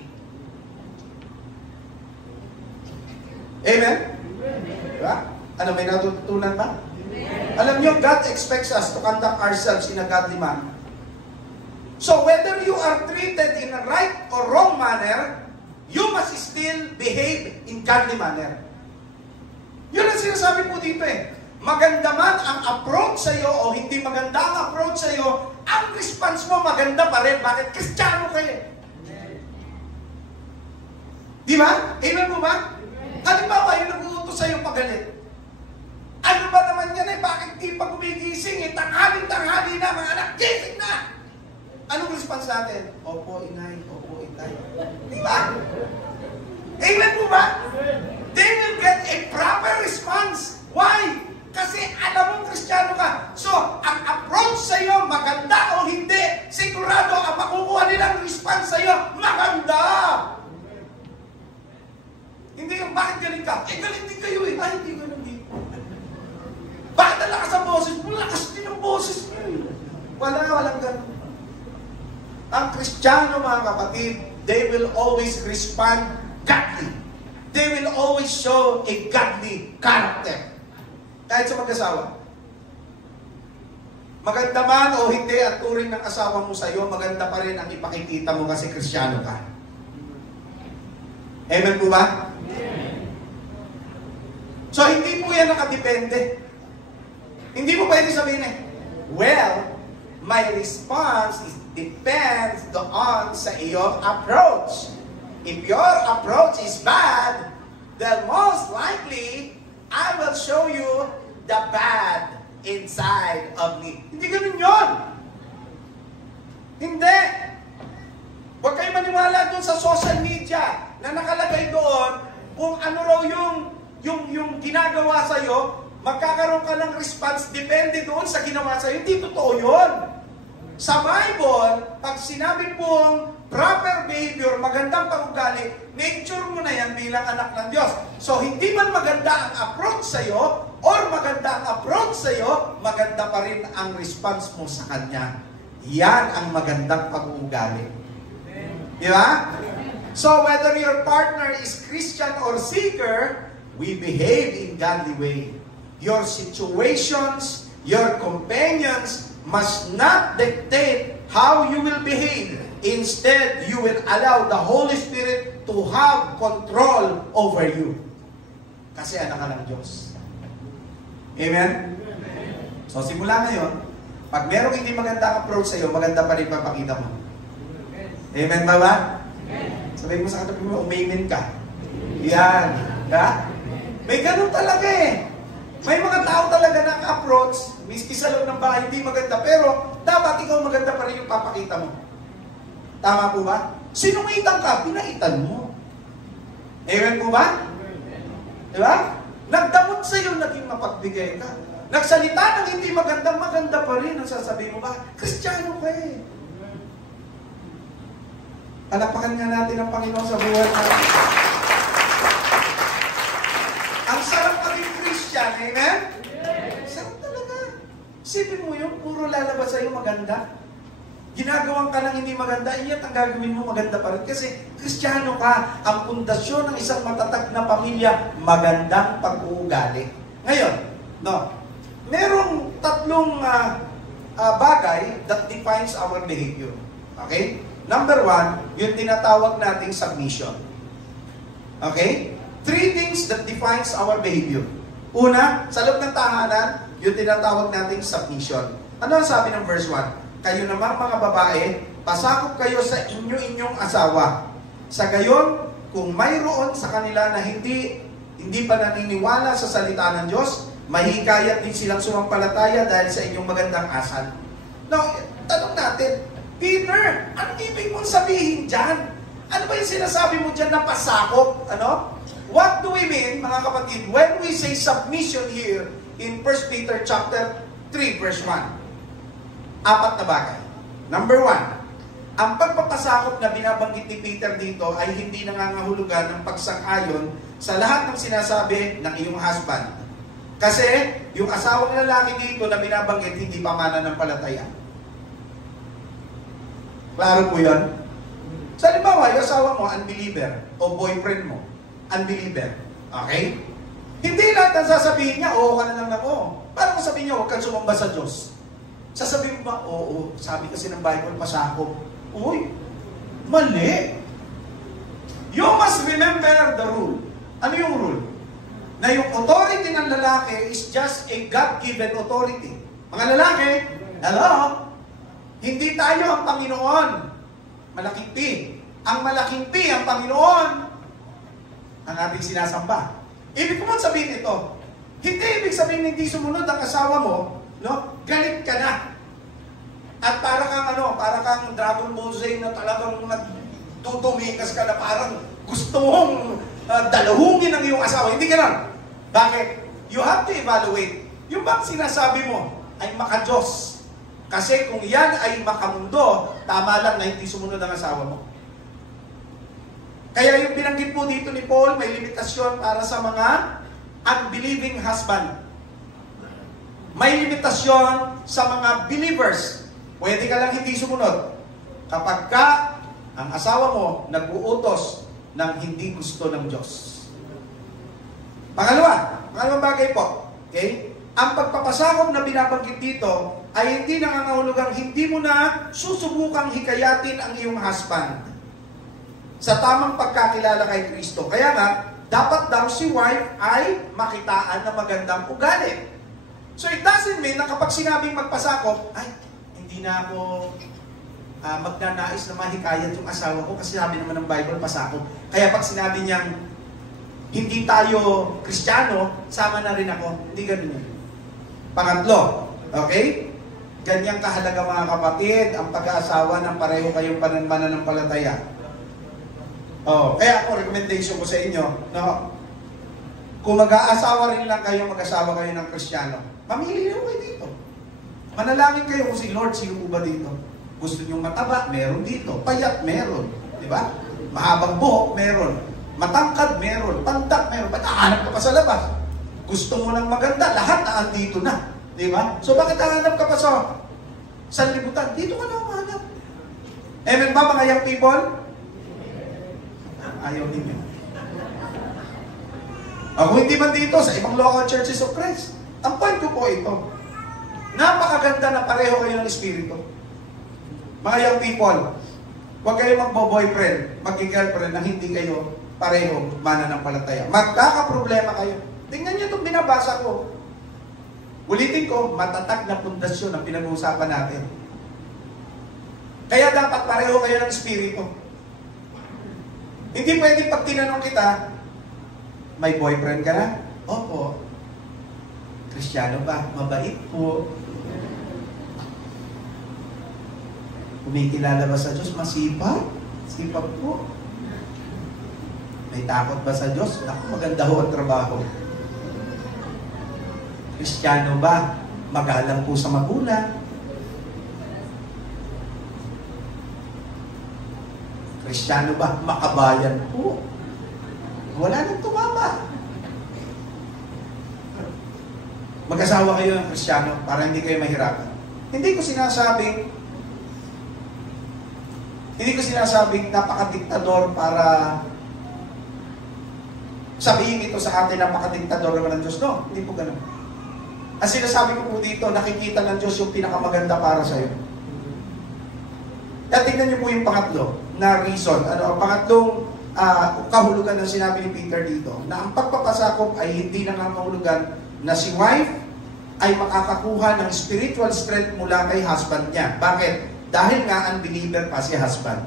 Amen? Diba? Ano, may natutunan ba? Alam nyo, God expects us to conduct ourselves in a godly manner. So whether you are treated in a right or wrong manner, you must still behave in godly manner. Yun ang sinasabi po dito eh. Maganda man ang approach sa iyo o hindi maganda ang approach sa iyo, ang response mo maganda pa rin. Bakit? Kristiyano kayo. Di ba? Amen mo ba? Halimbawa, yung nag-uutos sa iyo pagalit. Ano ba naman yan eh? Bakit di pa gumigising eh? Tanghalin-tanghali na, mga anak, gising na! Anong response natin? Opo, inay. Opo, itay. Di ba? Amen mo ba? They will get a proper response. Why? Kasi alam mong Kristiyano ka. So, ang approach sa iyo, maganda o hindi, sigurado ang makukuha nilang response sa iyo, maganda. ka. Galing din kayo eh. Ay, hindi ganun dito. Bakit ang lakas ang boses? Malakas din ang boses mo eh. Walang ganun. Ang Kristiyano, mga kapatid, they will always respond godly. They will always show a godly character. Kahit sa mag-asawa. Maganda man o hindi at turing ng asawa mo sa iyo, maganda pa rin ang ipakikita mo kasi Kristiyano ka. Amen po ba? So, hindi po yan nakadepende. Hindi mo pwede sabihin well, my response depends on sa iyong approach. If your approach is bad, then most likely, I will show you the bad inside of me. Hindi ganun yun. Hindi. Huwag kayo maniwala dun sa social media na nakalagay doon kung ano raw yung ginagawa sa'yo, magkakaroon ka ng response depende doon sa ginawa sa'yo. Hindi totoo yun. Sa Bible, pag sinabi pong proper behavior, magandang pag-ugali, nature mo na yan bilang anak ng Diyos. So, hindi man maganda ang approach sa'yo, or maganda ang approach sa'yo, maganda pa rin ang response mo sa Kanya. Yan ang magandang pag-ugali. Di ba? So, whether your partner is Christian or seeker, we behave in godly way. Your situations, your companions, must not dictate how you will behave. Instead, you will allow the Holy Spirit to have control over you. Kasi anak ka ng Diyos. Amen? So, simula ngayon, pag merong hindi magandang approach sa'yo, maganda pa rin papakita mo. Amen ba ba? Sabihin mo sa katabi mo, umamen ka. Yan. Ha? May ganun talaga eh. May mga tao talaga na approach, miski sa loob ng bahay, hindi maganda. Pero, dapat ikaw maganda pa rin yung papakita mo. Tama po ba? Sinungitan ka, pinaitan mo. Amen po ba? Diba? Nagdamot sa'yo, naging mapagbigay ka. Nagsalita ng hindi maganda, maganda pa rin ang sasabihin mo ba? Kristiyano ka eh. Palapakan nga natin ang Panginoon sa buhay natin. Ang sarap maging Christian, amen? Sarap talaga. Isipin mo yun, puro lalabas sa'yo maganda. Ginagawan ka ng hindi maganda, iyan ang gagawin mo maganda pa rin. Kasi Kristiyano ka, ang pundasyon ng isang matatag na pamilya, magandang pag-uugali. Ngayon, merong tatlong bagay that defines our behavior. Okay? Number one, yung tinatawag nating submission. Okay? 3 things that defines our behavior. Una, sa loob ng tahanan, yung tinatawag nating submission. Ano ang sabi ng verse 1? Kayo naman mga babae, pasakop kayo sa inyo-inyong asawa. Sa gayon, kung mayroon sa kanila na hindi pa naniniwala sa salita ng Diyos, mahikayat din silang sumampalataya dahil sa inyong magandang asal. Now, tanong natin, Peter, anong ibig mong sabihin dyan? Ano ba yung sinasabi mo dyan na pasakop? Ano? What do we mean, mga kapatid, when we say submission here in 1 Peter chapter 3, verse 1? 4 na bagay. Number 1, ang pagpapasakop na binabanggit ni Peter dito ay hindi nangangahulugan ng pagsang-ayon sa lahat ng sinasabi ng iyong husband. Kasi yung asawang lalaki dito na binabanggit hindi pa mananampalataya. Klaro po yun? Sa halimbawa, yung asawa mo, unbeliever, o boyfriend mo, unbeliever. Okay? Hindi lahat ang sasabihin niya, oo ka na lang oo. Parang sabihin niya, huwag kang sumamba sa Diyos. Sasabihin mo ba, oo, sabi kasi ng Bible, pasakop. Uy, mali. You must remember the rule. Ano yung rule? Na yung authority ng lalaki is just a God-given authority. Mga lalaki, hello? Hindi tayo ang Panginoon. Malaking P. Ang malaking P, ang Panginoon, ang ating sinasamba. Ibig ko man sabihin ito, hindi ibig sabihin hindi sumunod ang asawa mo, no? Galit ka na. At para kang Dragon Ball Z na talagang nagtutumikas ka na parang gusto mong dalahungin ang iyong asawa. Hindi ganun. Bakit? You have to evaluate. Yung bang sinasabi mo ay maka-Diyos. Kasi kung yan ay makamundo, tama lang na hindi sumunod ang asawa mo. Kaya yung binanggit po dito ni Paul, may limitasyon para sa mga unbelieving husband. May limitasyon sa mga believers. Pwede ka lang hindi sumunod. Kapag ka, ang asawa mo, nag-uutos ng hindi gusto ng Diyos. Pangalawang bagay po. Okay? Ang pagpapasakop na binabanggit dito ay hindi nangangahulugang hindi mo na susubukang hikayatin ang iyong husband sa tamang pagkakilala kay Kristo. Kaya nga, dapat daw si wife ay makitaan na magandang ugali. So it doesn't mean na kapag sinabing magpasakop, ay, hindi na ako magnanais na mahikayat yung asawa ko kasi sabi naman ng Bible, pasakop. Kaya pag sinabi niyang hindi tayo Kristiyano, sama na rin ako. Hindi ganun yun. Pangatlo, okay? Ganyang kahalaga mga kapatid, ang pag-aasawa ng pareho kayong mananampalataya. Kaya ako, recommendation ko sa inyo, no? Kung mag-aasawa rin lang kayo, mag-asawa kayo ng Kristiyano, mamili na kayo dito. Manalangin kayo kung si Lord, sino po ba dito? Gusto nyo mataba, meron dito. Payat, meron. Di ba? Mahabang buhok, meron. Matangkad, meron. Pantak, meron. Ba't aanap ka pa sa labas? Gusto mo ng maganda, lahat na andito na. Di ba? So bakit aanap ka pa sa sanlibutan? Dito ka na umanap. Amen ba mga young people? Ayaw ninyo. Kung hindi man dito, sa ibang local churches of Christ. Ang point ko po ito. Napakaganda na pareho kayo ng Espiritu. Mga young people, huwag kayo magbo-boyfriend, mag-girlfriend na hindi kayo pareho mananampalataya. Magkakaproblema kayo. Tingnan niyo itong binabasa ko. Ulitin ko, matatag na pundasyon ang pinag-uusapan natin. Kaya dapat pareho kayo ng Espiritu. Hindi pwede pag tinanong kita, may boyfriend ka na? Opo. Kristiyano ba? Mabait po. Kumikilala ba sa Diyos? Masipag? Sipag po. May takot ba sa Diyos? Naku, maganda ho ang trabaho. Kristiyano ba? Magalang po sa magulang. Kristiyano ba? Makabayan po. Wala nang tumama. Mag-asawa kayo ng Kristiyano para hindi kayo mahirapan. Hindi ko sinasabing napakadiktador para sabihin ito sa atin, napakadiktador naman ng Diyos. No, hindi po ganun. Ang sinasabi ko po dito, nakikita ng Diyos yung pinakamaganda para sa iyo. At tingnan niyo po yung pangatlo na reason. Ang pangatlong kahulugan ng sinabi ni Peter dito, na ang pagpapasakop ay hindi nangangahulugan na si wife ay makakakuha ng spiritual strength mula kay husband niya. Bakit? Dahil nga unbeliever pa si husband.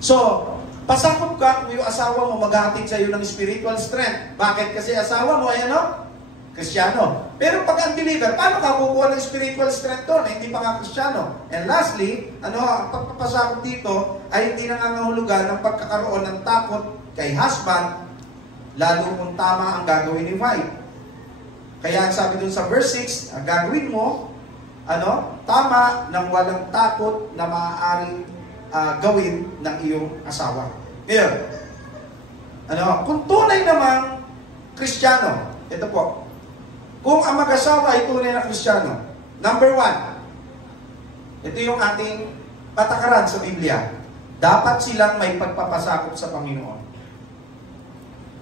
So, pasakop ka kung yung asawa mo maghahatid sa iyo ng spiritual strength. Bakit? Kasi asawa mo ay Kristiyano. Pero pag unbeliever, paano ka kukuha ng spiritual strength doon? Hindi pa nga Kristiyano. And lastly, ang pagpapasakop dito ay hindi nangangahulugan ng pagkakaroon ng takot kay husband, lalo kung tama ang gagawin ni wife. Kaya ang sabi doon sa verse 6, ang gagawin mo, tama nang walang takot na maaaring gawin ng iyong asawa. Ngayon, kung tunay namang Kristiyano, ito po, kung ang mag-asawa ay tunay na Kristiyano, number 1, ito yung ating patakaran sa Biblia, dapat silang may pagpapasakop sa Panginoon.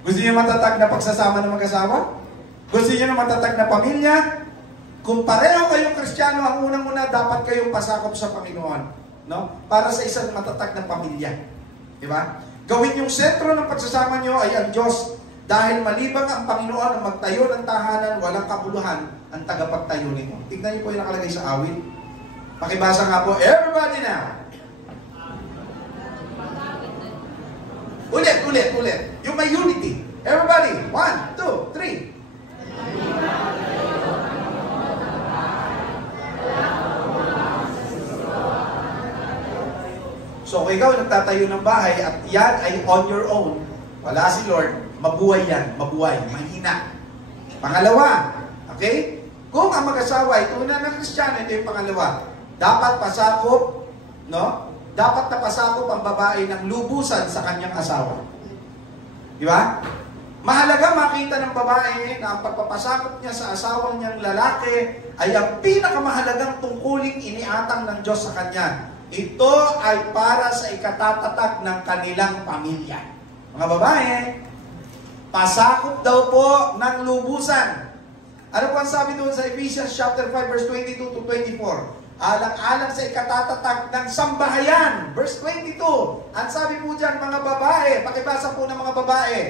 Gusto niyo matatag na pagsasama ng mag-asawa? Gusto niyo na matatag na pamilya? Kung pareho kayong Kristiyano, ang unang-una dapat kayong pasakop sa Panginoon, no? Para sa isang matatag na pamilya. Di ba? Gawin yung sentro ng pagsasama nyo ay ang Diyos. Dahil malibang ang Panginoon ang magtayo ng tahanan, walang kabuluhan ang tagapagtayo nito. Tignan niyo po yung nakalagay sa awit. Pakibasa nga po, everybody now. Ulit. Yung may unity. Everybody, 1, 2, 3. So kung ikaw nagtatayo ng bahay at yan ay on your own, wala si Lord, mabuhay yan, mahina. Pangalawa, okay? Kung ang mag-asawa ay tunay na Kristiyano, ito yung pangalawa. Dapat pasakop, no? dapat napasakop ang babae ng lubusan sa kanyang asawa. Di ba? Mahalaga makita ng babae na ang pagpapasakop niya sa asawang niyang lalaki ay ang pinakamahalagang tungkuling iniatang ng Diyos sa kanya. Ito ay para sa ikatatatag ng kanilang pamilya. Mga babae, pasakop daw po ng lubusan. Ano po ang sabi doon sa Ephesians chapter 5 verse 22 to 24? Alang-alang sa ikatatatag ng sambahayan. Verse 22. Ang sabi po dyan, mga babae, pakibasa po ng mga babae.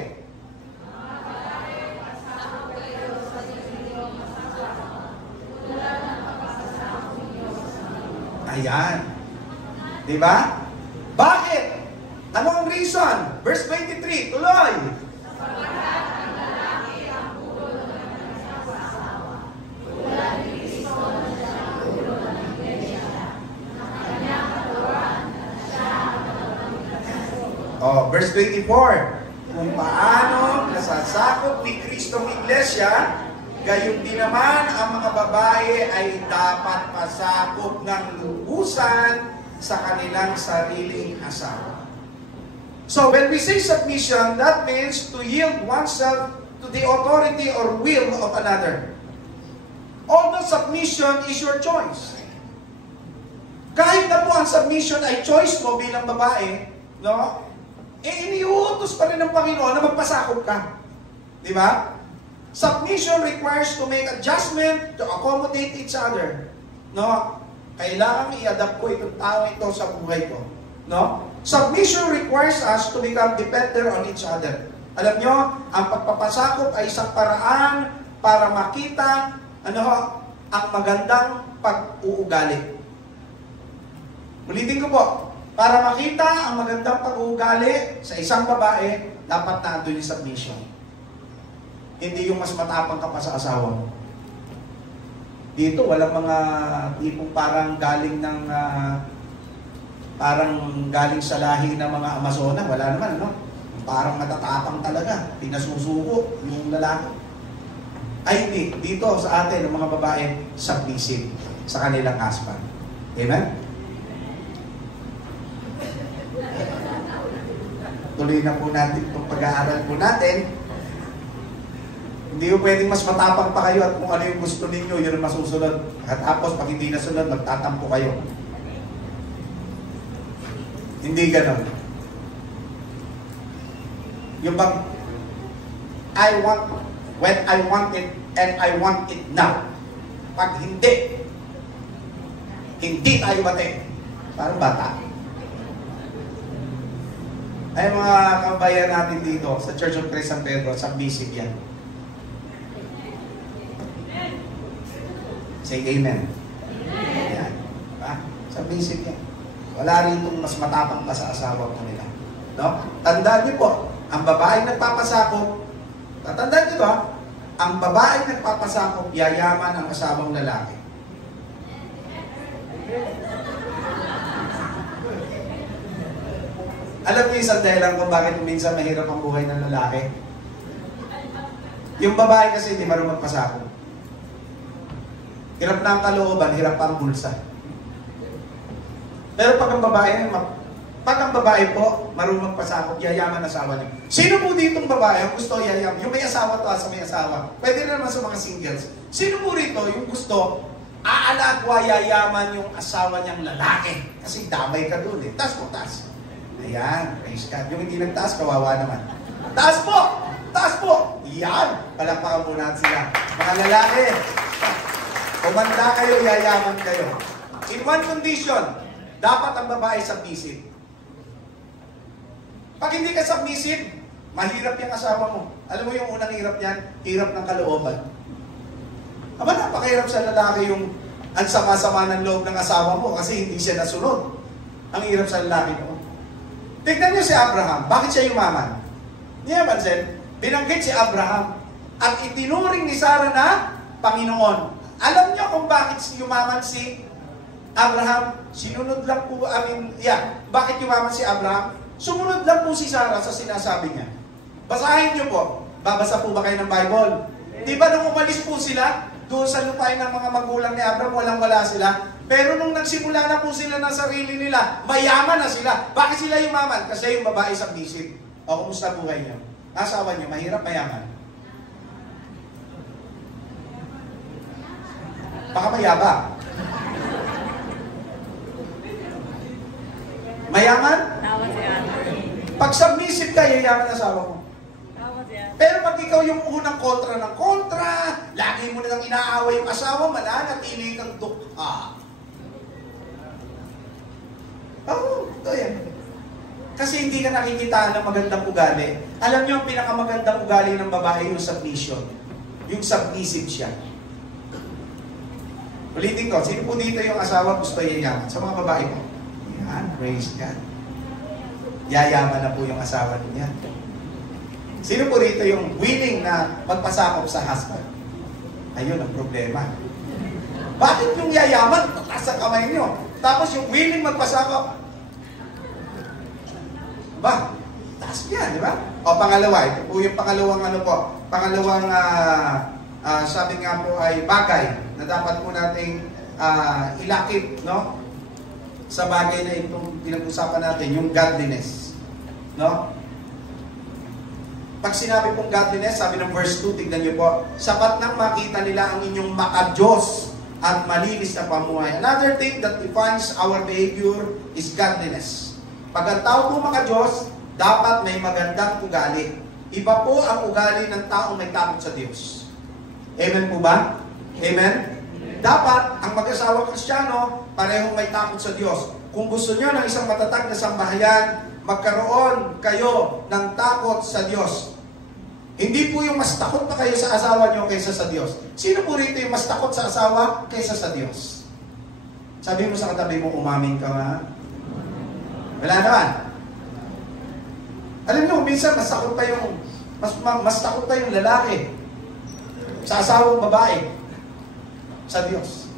Ayan. Diba? Bakit? Ano ang reason? Verse 23, tuloy. Oh, verse 24. Kung paano nasasakop ni Kristo ang iglesia, gayon din naman ang mga babae ay dapat pasakop ng lubusan sa kanilang sariling asawa. So when we say submission, that means to yield oneself to the authority or will of another. Although submission is your choice. Kahit na po ang submission ay choice mo bilang babae, no? Iniuutos pa rin ng Panginoon na magpasakop ka. Di ba? Submission requires to make adjustment to accommodate each other. No? Kailangan i-adapt ko itong tao ito sa buhay ko. No? Submission requires us to become dependent on each other. Alam nyo, ang pagpapasakop ay isang paraan para makita ang magandang pag-uugali. Ulitin ko po, para makita ang magandang pag-uugali sa isang babae, dapat na andun yung submission. Hindi yung mas matapang ka pa sa asawa mo. Dito, walang mga tipong parang galing ng sa lahi ng mga Amazona. Wala naman, no? Parang matatapang talaga. Pinasusuko yung lalaki. Ay, hindi. Dito sa atin, ang mga babae, submissive sa kanilang husband. Amen? Tuloy na po natin itong pag-aaral po natin. Hindi ko pwedeng mas matapang pa kayo at kung ano yung gusto ninyo, yun ang masusunod. At tapos, pag hindi nasunod, magtatampo kayo. Hindi ganon. Yung bang, when I want it, and I want it now. Pag hindi tayo bate. Parang bata. Ay mga kabayan natin dito sa Church of Christ San Pedro, submissive yan. Say amen. Yan. Submissive yan. Wala rin itong mas matapang pa sa asawa ko nila. No? Tandaan niyo po, ang babaeng nagpapasakop, tatandaan niyo to, ang babaeng nagpapasakop, yayaman ang asawang lalaki. Alam niyo isang dahilan kung bakit minsan mahirap ang buhay ng lalaki? Yung babae kasi hindi marunong magpasakop. Hirap na ang kalooban, hirap pa ang bulsa. Pero pag ang babae po, marunong magpasakop, yayaman asawa niya. Sino po ditong babae ang gusto yayaman? Yung may asawa to sa may asawa. Pwede rin naman sa mga singles. Sino po rito yung gusto aalagwa yayaman yung asawa niyang lalaki? Kasi damay ka dun eh. Taas po, taas. Ayan, praise God. Yung hindi nagtaas, kawawa naman. Taas po! Taas po! Yan! Palakpakan po natin sila. Mga lalaki, kumanda kayo, yayaman kayo. In one condition, dapat ang babae submissive. Pag hindi ka submissive, mahirap yung asawa mo. Alam mo yung unang hirap niyan? Hirap ng kalooban. Aba, napakahirap sa lalaki yung ang sama-sama ng loob ng asawa mo kasi hindi siya nasunod. Ang hirap sa lalaki mo. Tignan niyo si Abraham. Bakit siya yumaman? Hindi naman siya. Binanggit si Abraham at itinuring ni Sarah na Panginoon. Alam niyo kung bakit yumaman si Abraham? Sinunod lang po, bakit yumaman si Abraham? Sumunod lang po si Sarah sa sinasabi niya. Basahin niyo po. Babasa po ba kayo ng Bible? Di ba nung umalis po sila, doon sa lupain ng mga magulang ni Abraham, walang-wala sila. Pero nung nagsimula na po sila ng sarili nila, mayaman na sila. Bakit sila yumaman? Kasi yung babae submissive. O, kumusta buhay niyo? Asawa niyo, mahirap, mayaman? Baka mayabang. Mayaman? Tawa si ate. Pag submissive ka, yayaman asawa mo. Tawa si ate. Pero pag ikaw yung unang kontra ng kontra, lagi mo nilang inaaway yung asawa, mananatili kang dukha. Oo, ito yan. Kasi hindi ka nakikita ng magandang ugali. Alam niyo, ang pinakamagandang ugali ng babae yung submission. Yung submissive siya. Ulitin ko, sino po dito yung asawa gusto yayaman? Sa mga babae ko. Yan, praise God. Yayaman na po yung asawa niya. Sino po rito yung willing na magpasakop sa husband? Ayun ang problema. Bakit yung yayaman? Taas ang kamay niyo. Tapos yung willing magpasakop, ba? Taas niya, di ba? O pangalawa, ito po yung pangalawang ano po, pangalawang sabi nga po ay bagay na dapat po nating ilakip, no? Sa bagay na itong pinag-usapan natin, yung godliness. No? Pag sinabi pong godliness, sabi ng verse 2, tignan niyo po, sapat nang makita nila ang inyong maka-Diyos at malinis na pamuhay. Another thing that defines our behavior is godliness. Pag ang tao po maka-Diyos, dapat may magandang ugali. Iba po ang ugali ng taong may takot sa Diyos. Amen po ba? Amen? Dapat, ang mag-asawang Kristiyano, parehong may takot sa Diyos. Kung gusto nyo ng isang matatag na sambahayan, magkaroon kayo ng takot sa Diyos. Hindi po yung mas takot pa kayo sa asawa nyo kaysa sa Diyos. Sino po rito yung mas takot sa asawa kaysa sa Diyos? Sabi mo sa katabi mo, umamin ka nga. Wala naman. Alam nyo, minsan mas takot pa yung lalaki sa asawang babae sa Diyos.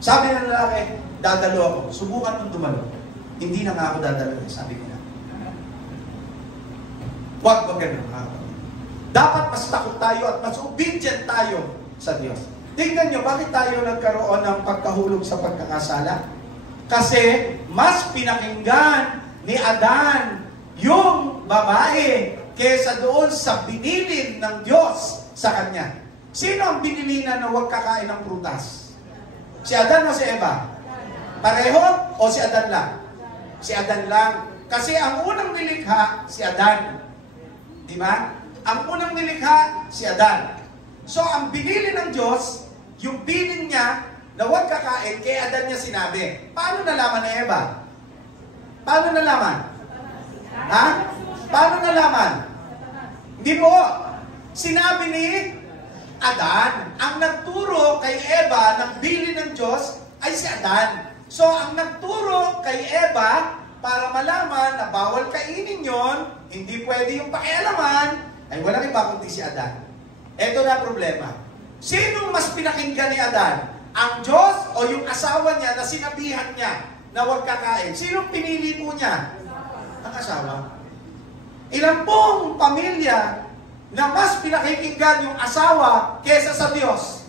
Sabi ng lalaki, dadalo ako. Subukan mong dumalo. Hindi na nga ako dadalo. Sabi ko na. Huwag ba ganun? Dapat mas takot tayo at mas obedient tayo sa Diyos. Tingnan nyo, bakit tayo nagkaroon ng pagkahulog sa pagkakasala? Kasi mas pinakinggan ni Adan yung babae kesa doon sa binilin ng Diyos sa kanya. Sino ang binilinan na huwag kakain ng prutas? Si Adan o si Eva? Pareho o si Adan lang? Si Adan lang. Kasi ang unang nilikha, si Adan. Di ba? Ang unang nilikha, si Adan. So, ang binili ng Diyos, yung bilin niya na huwag kakain, kay Adan niya sinabi. Paano nalaman ni Eva? Paano nalaman? Ha? Paano nalaman? Hindi po. Sinabi ni Adan. Ang nagturo kay Eva ng bilin ng Diyos ay si Adan. So, ang nagturo kay Eva para malaman na bawal kainin yon, hindi pwede yung pakialaman, ay walang iba kundi si Adan. Ito na problema. Sinong mas pinakinggan ni Adan? Ang Diyos o yung asawa niya na sinabihan niya na huwag kakain? Sinong pinili po niya? Ang asawa. Ilan pong pamilya na mas pinakikinggan yung asawa kesa sa Diyos?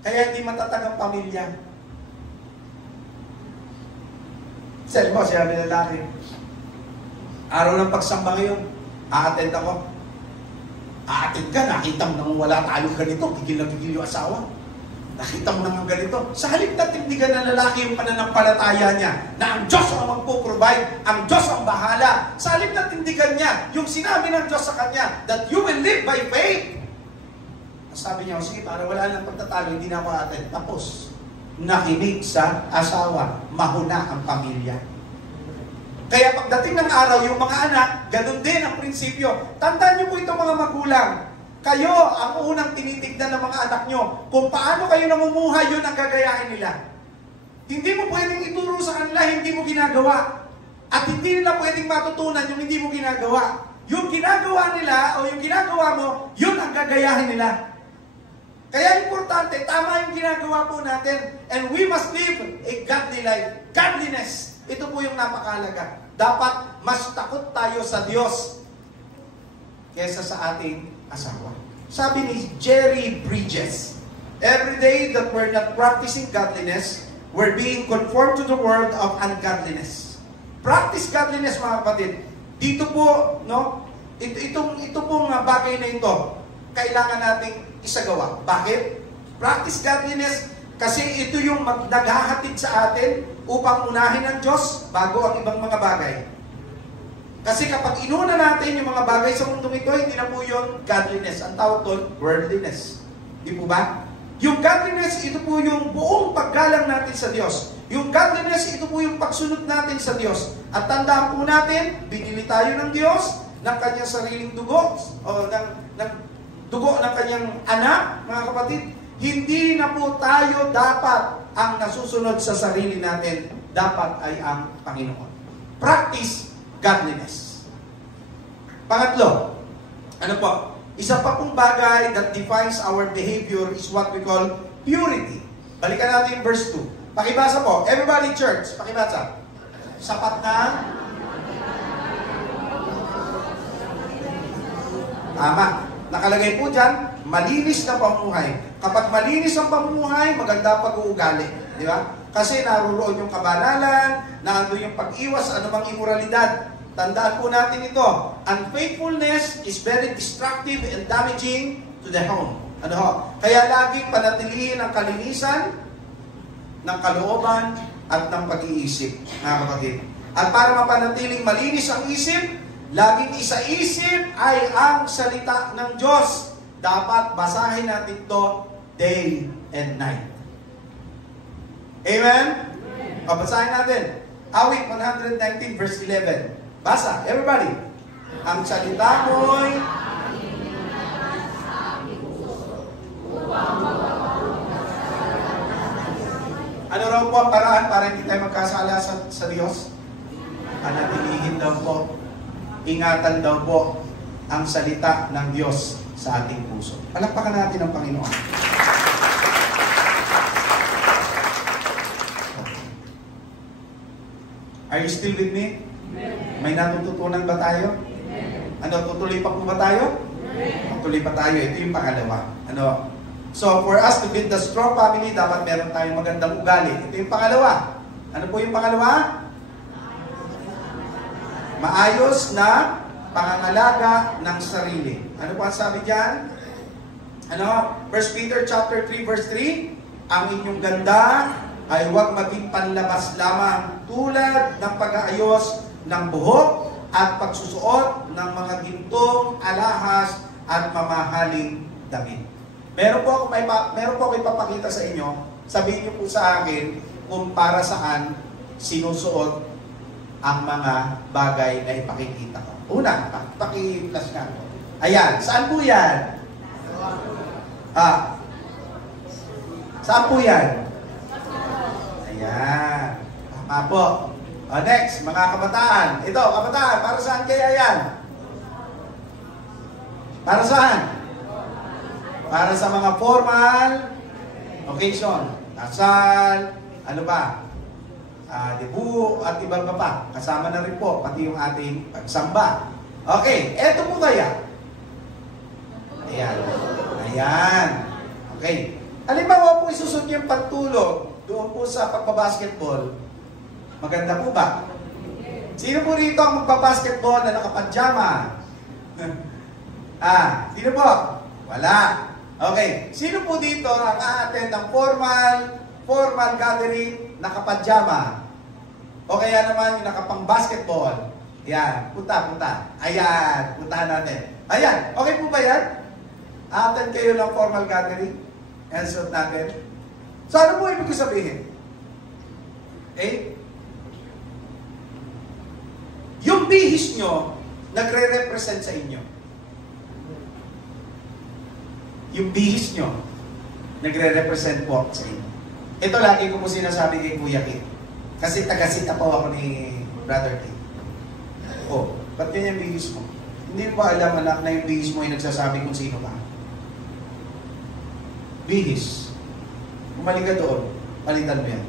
Kaya hindi matatag ang pamilya. Sabi mo, siya lalaki. Araw ng pagsamba ngayon, a-attend ako. A-attend ka, nakita mo nang wala tayong ganito, gigil na gigil yung asawa. Nakita mo nang ganito. Sa halip na tindigan ng lalaki yung pananampalataya niya, na ang Diyos ang magpo-provide, ang Diyos ang bahala. Sa halip na tindigan niya, yung sinabi ng Diyos sa kanya, that you will live by faith. Sabi niya, sige, para wala nang pagtatalo, hindi na ako a-attend. Tapos, nakinig sa asawa, mahuna ang pamilya. Kaya pagdating ng araw, yung mga anak, ganun din ang prinsipyo. Tandaan niyo po itong mga magulang. Kayo ang unang tinitignan ng mga anak nyo. Kung paano kayo namumuhay, yun ang gagayahin nila. Hindi mo pwedeng ituro sa kanila, hindi mo ginagawa. At hindi nila pwedeng matutunan yung hindi mo ginagawa. Yung ginagawa nila o yung ginagawa mo, yun ang gagayahin nila. Kaya importante, tama yung ginagawa po natin. And we must live a godly life. Godliness. Ito po yung napakahalaga. Dapat mas takot tayo sa Diyos kesa sa ating asawa. Sabi ni Jerry Bridges, every day that we're not practicing godliness, we're being conformed to the world of ungodliness. Practice godliness, mga kapatid. Dito po, no? Ito pong bagay na ito, kailangan nating isagawa. Bakit? Practice godliness kasi ito yung naghahatid sa atin upang unahin ang Diyos bago ang ibang mga bagay. Kasi kapag inuna natin yung mga bagay sa mundong ito, hindi na po yun godliness. Ang tawag doon, worldliness. Di po ba? Yung godliness, ito po yung buong paggalang natin sa Diyos. Yung godliness, ito po yung pagsunod natin sa Diyos. At tandaan po natin, binili tayo ng Diyos ng kanyang sariling dugo, o ng dugo ng kanyang anak, mga kapatid. Hindi na po tayo dapat ang nasusunod sa sarili natin. Dapat ay ang Panginoon. Practice godliness. Pangatlo, ano po? Isa pa pong bagay that defines our behavior is what we call purity. Balikan natin yung verse 2. Pakibasa po. Everybody church, pakibasa. Sapat na. Tama. Nakalagay po dyan, malinis na pamumuhay. Kapag malinis ang pamumuhay, maganda pag-uugali. Di ba? Kasi naruroon yung kabanalan, naandun yung pag-iwas, anumang immoralidad. Tandaan po natin ito. Unfaithfulness is very destructive and damaging to the home. Ano ho? Kaya laging panatilihin ang kalinisan ng kalooban at ng pag-iisip, mga kapatid. At para mapanatiling malinis ang isip, laging isa-isip ay ang salita ng Diyos. Dapat basahin natin ito day and night. Amen? Basahin natin. Awit 119 verse 11. Basa, everybody. Ang salita mo'y ano raw po ang paraan para hindi tayo magkasala sa Diyos? Panatilihin daw po, ingatan daw po ang salita ng Diyos sa ating puso. Palakpakan natin ang Panginoon. Are you still with me? May natututunan ba tayo? Ano, tutuloy pa po ba tayo? Tutuloy pa tayo. Ito yung pangalawa. Ano? So, for us to build a strong family, dapat meron tayong magandang ugali. Ito yung pangalawa. Ano po yung pangalawa? Maayos na pangangalaga ng sarili. Ano po ang sabi diyan? Ano? 1 Peter chapter 3 verse 3, ang inyong ganda ay huwag maging panlabas lamang tulad ng pag-aayos ng buhok at pagsusuot ng mga gintong, alahas at mamahaling damit. Meron po ako ipapakita sa inyo. Sabihin niyo po sa akin kung para saan sinusuot ang mga bagay na ipakikita ko. Una, paki-flash nga. Ayan, saan po yan? Saan po yan? Ayan. Tama po. Next, mga kabataan. Ito, kabataan, para saan kaya yan? Para saan? Para sa mga formal occasion. Kasal, ano ba? Debu at iba pa. Kasama na rin po, pati yung ating pagsamba. Okay, eto po kaya. Ayan. Ayan. Okay. Halimbawa po isusot yung pagtulog doon po sa pagbabasketball. Maganda po ba? Sino po rito ang magbabasketball na nakapadyama? Sino po? Wala. Okay. Sino po dito ang a-attend ng formal gathering nakapadyama? O kaya naman yung nakapang-basketball? Yan. Punta. Ayan. Puntahan natin. Ayan. Okay po ba yan? A-attend kayo ng formal gathering? Yan suot natin. So ano po ibig ko sabihin? Okay? Yung bihis nyo, nagre-represent sa inyo. Yung bihis nyo, nagre-represent po sa inyo. Ito lagi ko po sinasabi kay Kuya Kit. Kasi taga-sita po ako ni Brother Kit. Oh, ba't yan yung bihis mo? Hindi mo ba alam, anak, na yung bihis mo ay nagsasabi kung sino ka? Bihis. Umalik ka doon, palitan mo yan.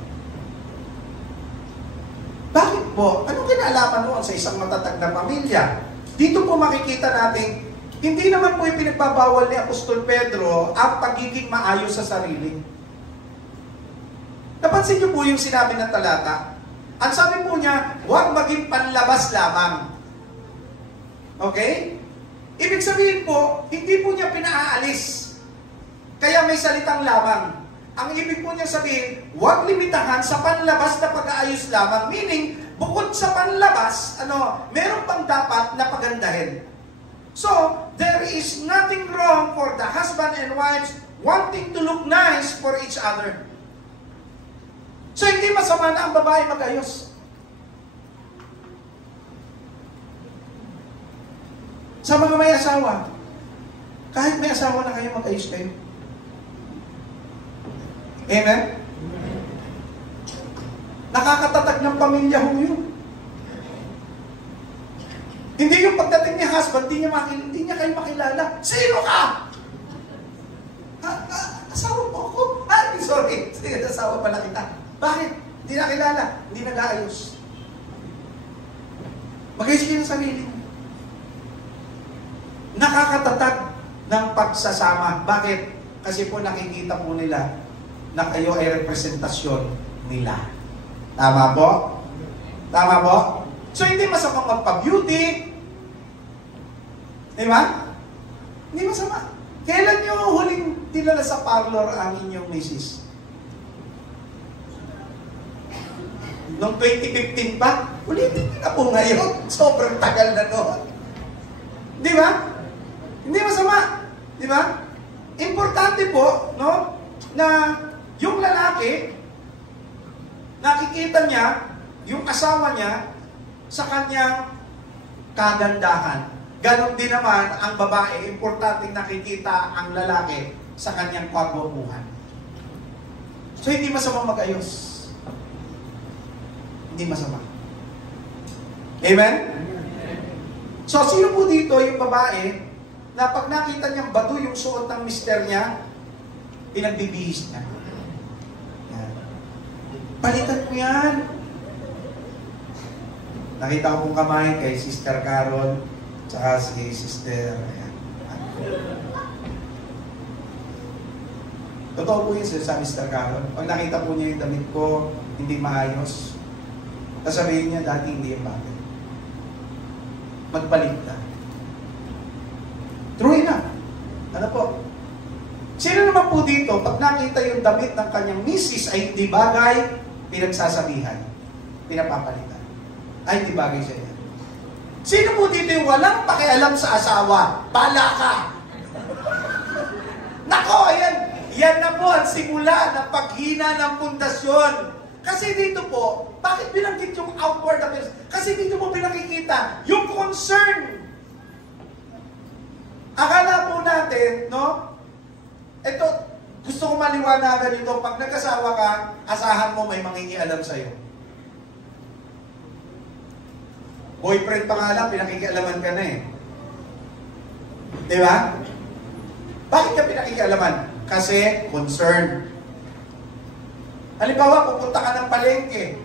Bakit po? Anong kinalaman mo sa isang matatag na pamilya? Dito po makikita natin Hindi naman po yung pinagbabawal ni Apostol Pedro ang pagiging maayos sa sarili. Napansin niyo po yung sinabi ng talata? Ang sabi po niya, huwag maging panlabas lamang. Okay? Ibig sabihin po, hindi po niya pinaalis. Kaya may salitang lamang. Ang ibig po niya sabihin, huwag limitahan sa panlabas na pag-aayos lamang. Meaning, bukod sa panlabas, meron pang dapat na pagandahin. So, there is nothing wrong for the husband and wives wanting to look nice for each other. So, hindi masama na ang babae mag-ayos. Sa mga may asawa, kahit may asawa na kayo, mag-ayos kayo. Amen? Nakakatatag ng pamilya ho yun. Hindi yung pagdating ni husband, hindi niya kayo makilala. Sino ka? Asawa mo ako? Ay, sorry. Asawa pala kita. Bakit? Hindi nakilala. Hindi nag-aayos. Mag-ayos kayo ng sarili. Nakakatatag ng pagsasama. Bakit? Kasi po nakikita po nila na kayo ay representasyon nila. Tama po? Tama po? So, hindi masamang magpa-beauty. Di ba? Hindi masama. Kailan nyo huling dinala sa parlor ang inyong misis? Noong 2015 pa? Ulitin na po ngayon. Sobrang tagal na noon. Di ba? Hindi masama. Di ba? Importante po, no, na yung lalaki, nakikita niya yung asawa niya sa kanyang kagandahan. Ganon din naman ang babae, importanteng nakikita ang lalaki sa kanyang pagwapuhan. So, hindi masama mag-ayos. Hindi masama. Amen? So, sino po dito yung babae na pag nakita niyang bato yung suot ng mister niya, pinagbibihis niya? Yan. Palitan mo yan. Nakita ko pong kamay kay Sister Carol, tsaka si Sister, ayan. Totoo po yun sa Sister Carol. Pag nakita po niya yung damit ko, hindi maayos, sasabihin niya, dati hindi yung bakit. Magpalit na. True enough. Ano po? Sino naman po dito, pag nakita yung damit ng kanyang misis ay hindi bagay, pinagsasabihan, pinapapalitan. Ay, hindi bagay siya yan. Sino po dito yung walang pakialam sa asawa? Bala ka! Nako, ayan! Yan na po ang simula ng paghina ng pundasyon. Kasi dito po, bakit binanggit yung outward appearance? Kasi dito po pinakikita yung concern. Akala po natin, no? Ito, gusto ko maliwanagan ito. Pag nagkasawa ka, asahan mo may mangingialam sa'yo. Boyfriend pa nga lang, pinakikialaman ka na eh. Di ba? Bakit ka pinakikialaman? Kasi concern. Halimbawa, pupunta ka ng palengke,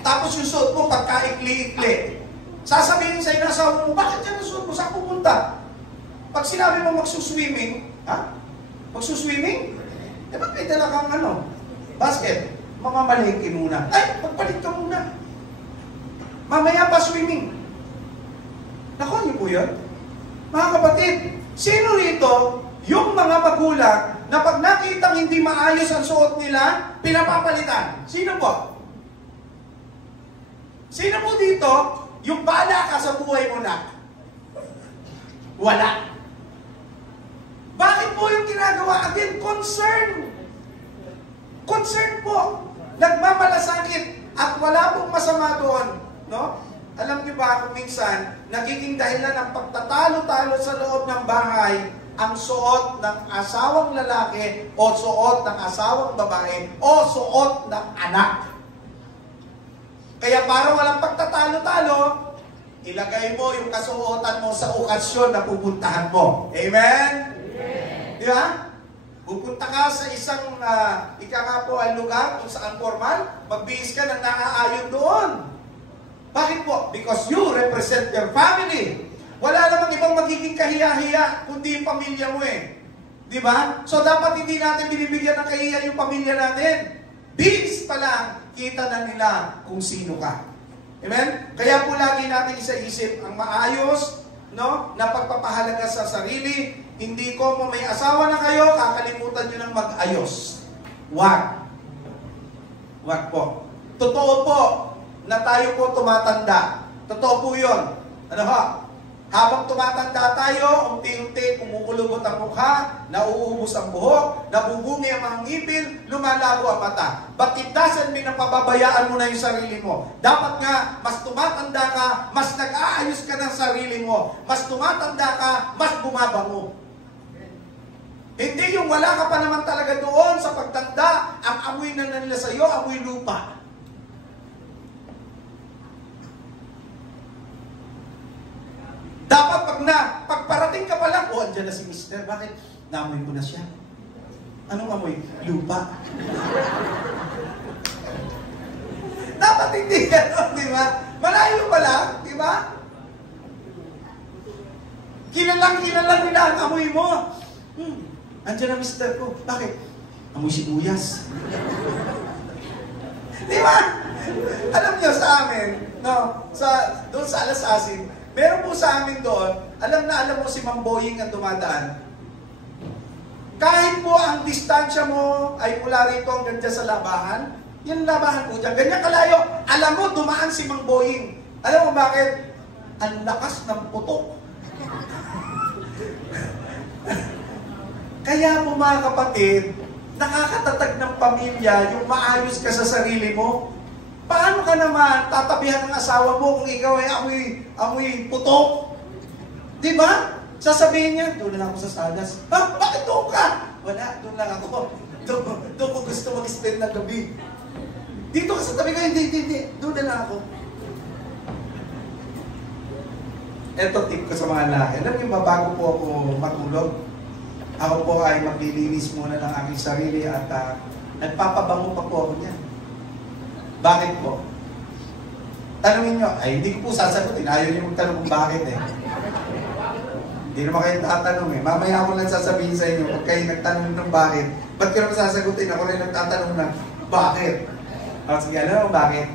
tapos yung suot mo pagka-ikli-ikli. Sasabihin sa'yo na asawa mo, bakit yan ang suot mo? Saan pupunta? Pag sinabi mo magsuswimming, ha? Magsuswimming? Eh, ba't may dala kang basket? Mamamalengke muna. Ay, magpalit ka muna. Mamaya pa swimming. Naku, niyo po yun? Mga kapatid, sino rito yung mga magulang na pag nakitang hindi maayos ang suot nila, pinapapalitan? Sino po? Sino po dito yung bala ka sa buhay mo na? Wala. Bakit po yung ginagawa? Again, concern. Concern po. Nagmamalasakit at wala pong masama doon. No? Alam niyo ba kung minsan, nagiging dahilan ng pagtatalo-talo sa loob ng bahay ang suot ng asawang lalaki o suot ng asawang babae o suot ng anak. Kaya para walang pagtatalo-talo, ilagay mo yung kasuotan mo sa okasyon na pupuntahan mo. Amen? Amen. Di ba? Pupunta ka sa isang, ika nga po ang lugar kung saan formal, magbihis ka ng naaayon doon. Bakit po? Because you represent your family. Wala namang ibang magiging kahiya-hiya, kundi yung pamilya mo eh. Di ba? So dapat hindi natin binibigyan ng kahiya yung pamilya natin. Beans pa lang, kita na nila kung sino ka. Amen? Kaya po lagi natin isa-isip ang maayos, no, na pagpapahalaga sa sarili. Hindi ko mo may asawa na kayo, kakalimutan nyo ng mag-ayos. Wag. Wag po. Totoo po na tayo po tumatanda. Totoo po yun. Ano ho? Habang tumatanda tayo, unti-unti kumukulubot ang mukha, nauubos ang buhok, nabubungi ang mga ngipin, lumalabo ang mata. But it doesn't mean na pababayaan mo na yung sarili mo. Dapat nga, mas tumatanda ka, mas nag-aayos ka ng sarili mo. Mas tumatanda ka, mas bumabango. Hindi yung wala ka pa naman talaga doon sa pagtanda, ang amoy na nila sa iyo, amoy lupa. Dapat pagparating ka pa lang, oh, andyan na si Mister, bakit? Naamoy ko na siya. Anong amoy? Lupa. Dapat hindi gano'n, di ba? Malayo pa lang, di ba? Kilalang nila ang amoy mo. Andyan na Mister ko. Bakit? Amoy sibuyas. Di ba? Alam niyo sa amin, no, doon sa Alasasin, meron po sa amin doon, alam mo si Ma'am Boying ang dumadaan. Kahit po ang distansya mo ay mula rito hanggang dyan sa labahan, yung labahan po dyan, ganyan kalayo, alam mo, dumaan si Ma'am Boying. Alam mo bakit? Ang lakas ng putok. Kaya po mga kapatid, nakakatatag ng pamilya yung maayos ka sa sarili mo. Paano ka naman tatabihan ng asawa mo kung ikaw ay amoy putok? Di ba? Sasabihin niya, doon lang ako sa salas. Ha? Bakit doon ka? Wala, doon lang ako. Doon ko gusto mag-spend ng gabi. Dito ka sa tabi ko, hindi. Doon na lang ako. Ito tip ko sa mga lalaki. Alam niyo ba, bago po ako matulog, ako po ay maglilinis muna ng aking sarili at nagpapabango pa po ako niyan. Bakit po? Tanungin nyo, ay hindi ko po sasagutin. Ayaw nyo magtanong kung bakit eh. Hindi naman kayo tatanong eh. Mamaya ako lang sasabihin sa inyo, pag kayo nagtanong ng bakit, ba't ko naman sasagutin? Ako rin nagtatanong na, bakit? O sige, alam mo bakit?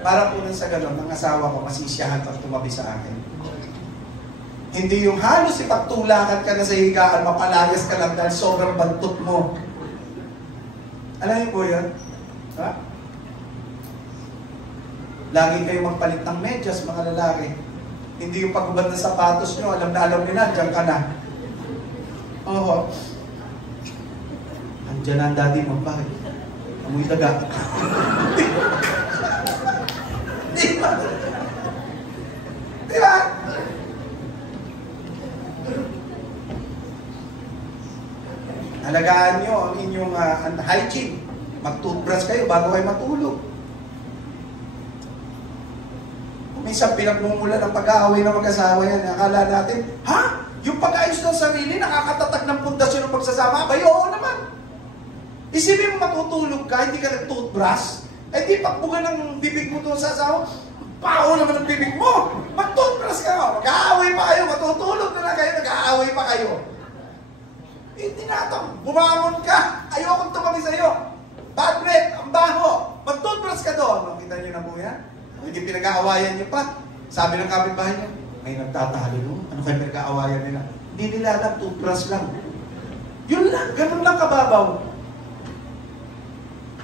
Para po nun sa gano'n, ng asawa ko, masisiyahan pag tumabi sa akin. Hindi yung halos ipagtulakan ka na sa higaan, mapalayas ka lang dahil sobrang bantot mo. Alam niyo po yun? Ha? Lagi kayo magpalit ng medyas, mga lalaki. Hindi yung pagubad ng sapatos nyo, alam nila, dyan ka na. Oo. Andyan na ang daddy mo, bakit? Amoy daga. Di ba? Di ba? Alagaan nyo ang inyong hygiene. Mag-toothbrush kayo bago kayo matulog. Minsan pinagmumula ng pag-aaway ng mag-asawa yan. Akala natin, ha? Yung pag-ayos ng sarili, nakakatatag ng pundasyon ng pagsasama? Abay, oo naman. Isipin mo matutulog ka, hindi ka nag-toothbrush. Eh di pagbuga ng bibig mo doon sa asawa, pao naman ang bibig mo. Mag-toothbrush ka. Mag-aaway pa kayo, matutulog na lang kayo, nag-aaway pa kayo. Hindi natang, bumangon ka. Ayokong tumabi sa'yo. Bad breath, ang baho. Mag-toothbrush ka doon. Makita niyo na po yan? Hindi pinag-aawayan niyo pa. Sabi ng kapitbahay niyo, may nagtatalo no? Ano kayo pinag-aawayan nila? Hindi nila alam, toothbrush lang. Yun lang, ganun lang kababaw.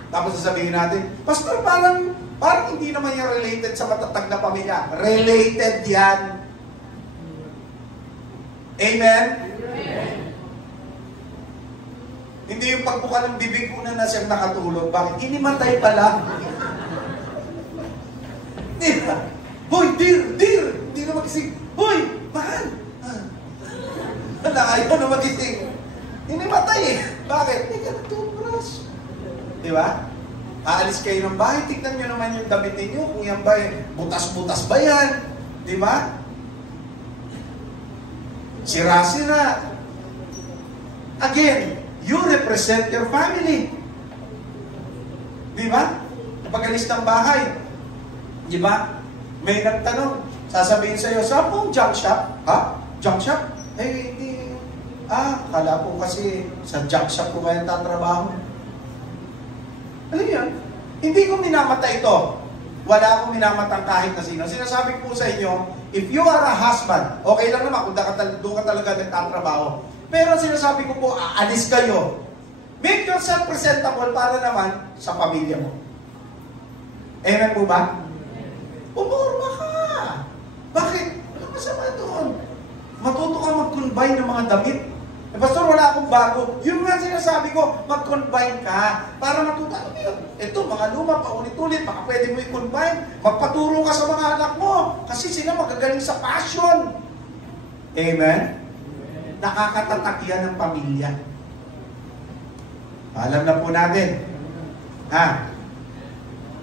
Tapos sasabihin natin, Pastor, parang hindi naman yan related sa matatag na pamilya. Related yan. Amen? Amen. Hindi yung pagbuka ng bibig ko na siyang nakatulog. Bakit? Inimatay pala. Diba? Hoy, dear! Hindi na magising. Hoy, mahal! Wala, ayaw na magising. Inimatay eh. Bakit? Hindi ka nag-toothbrush. Diba? Aalis kayo ng bahay, tignan nyo naman yung damit ninyo. Kung yan ba, butas-butas ba yan? Diba? Sira-sira. Again, you represent your family. Diba? Pag alis ng bahay, di ba? May nagtanong, Sasabihin sa'yo, saan pong junk shop? Ha? Junk shop? Eh, hindi. Kala po kasi sa junk shop ko kayo tatrabaho. Ano yan? Hindi ko minamatay ito. Wala akong minamatang kahit na sino. Sinasabi ko sa inyo, if you are a husband, okay lang naman kung doon ka talaga nagtatrabaho. Pero sinasabi ko po, aalis kayo. Make yourself presentable para naman sa pamilya mo. Amen po ba? Umurma ka. Bakit? Ano masama doon? Matuto ka mag-combine ng mga damit. Pastor, wala akong bago. Yung nga sinasabi ko, mag-combine ka para matuto. Ano yun? Ito, mga luma, paulit-ulit, baka pwede mo i-combine. Magpaturo ka sa mga anak mo kasi sila magagaling sa passion. Amen? Nakakatatak yan ng pamilya. Alam na po natin.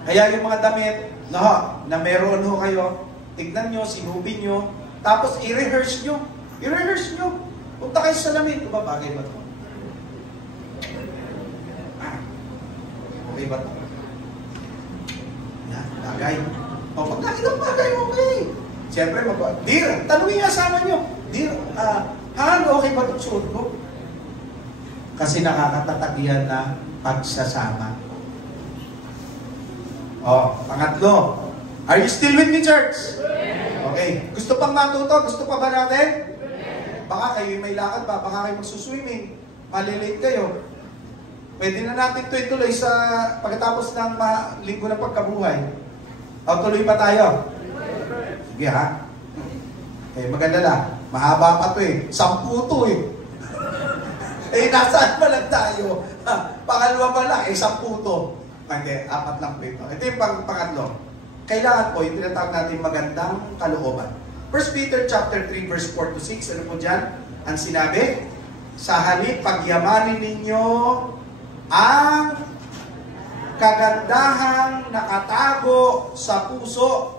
Kaya yung mga damit na meron ho kayo, tignan nyo, sinubin nyo, tapos i-rehearse nyo. I-rehearse nyo. Punta kayo sa salamin. Ito ba, bagay ba ito? Okay ba ito? Yan, bagay. Pag nakita ng bagay, okay. Siyempre, Dear, tanungin yung asawa nyo. Dear, okay ba itong suot ko? Kasi nakakatatag yan na pagsasama. Pangatlo. Are you still with me, church? Okay. Gusto pang matuto? Gusto pa ba natin? Baka kayo may lakad pa, baka kayo magsuswimming, malilate kayo. Pwede na natin ituloy sa pagkatapos ng linggo ng pagkabuhay. Tuloy pa tayo. Sige ha. Maganda na. Mahaba pa ito 10 to nasaan pa lang tayo? Pangalawa pa lang, 10 to. Hindi, 4 lang po ito. Ito yung pangatlo. Kailangan po, yung tinatawag natin magandang kalooban. 1 Peter chapter 3 verse 4 to 6, ano po dyan? Ang sinabi, sa halip pagyamanin ninyo ang kagandahang nakatago sa puso,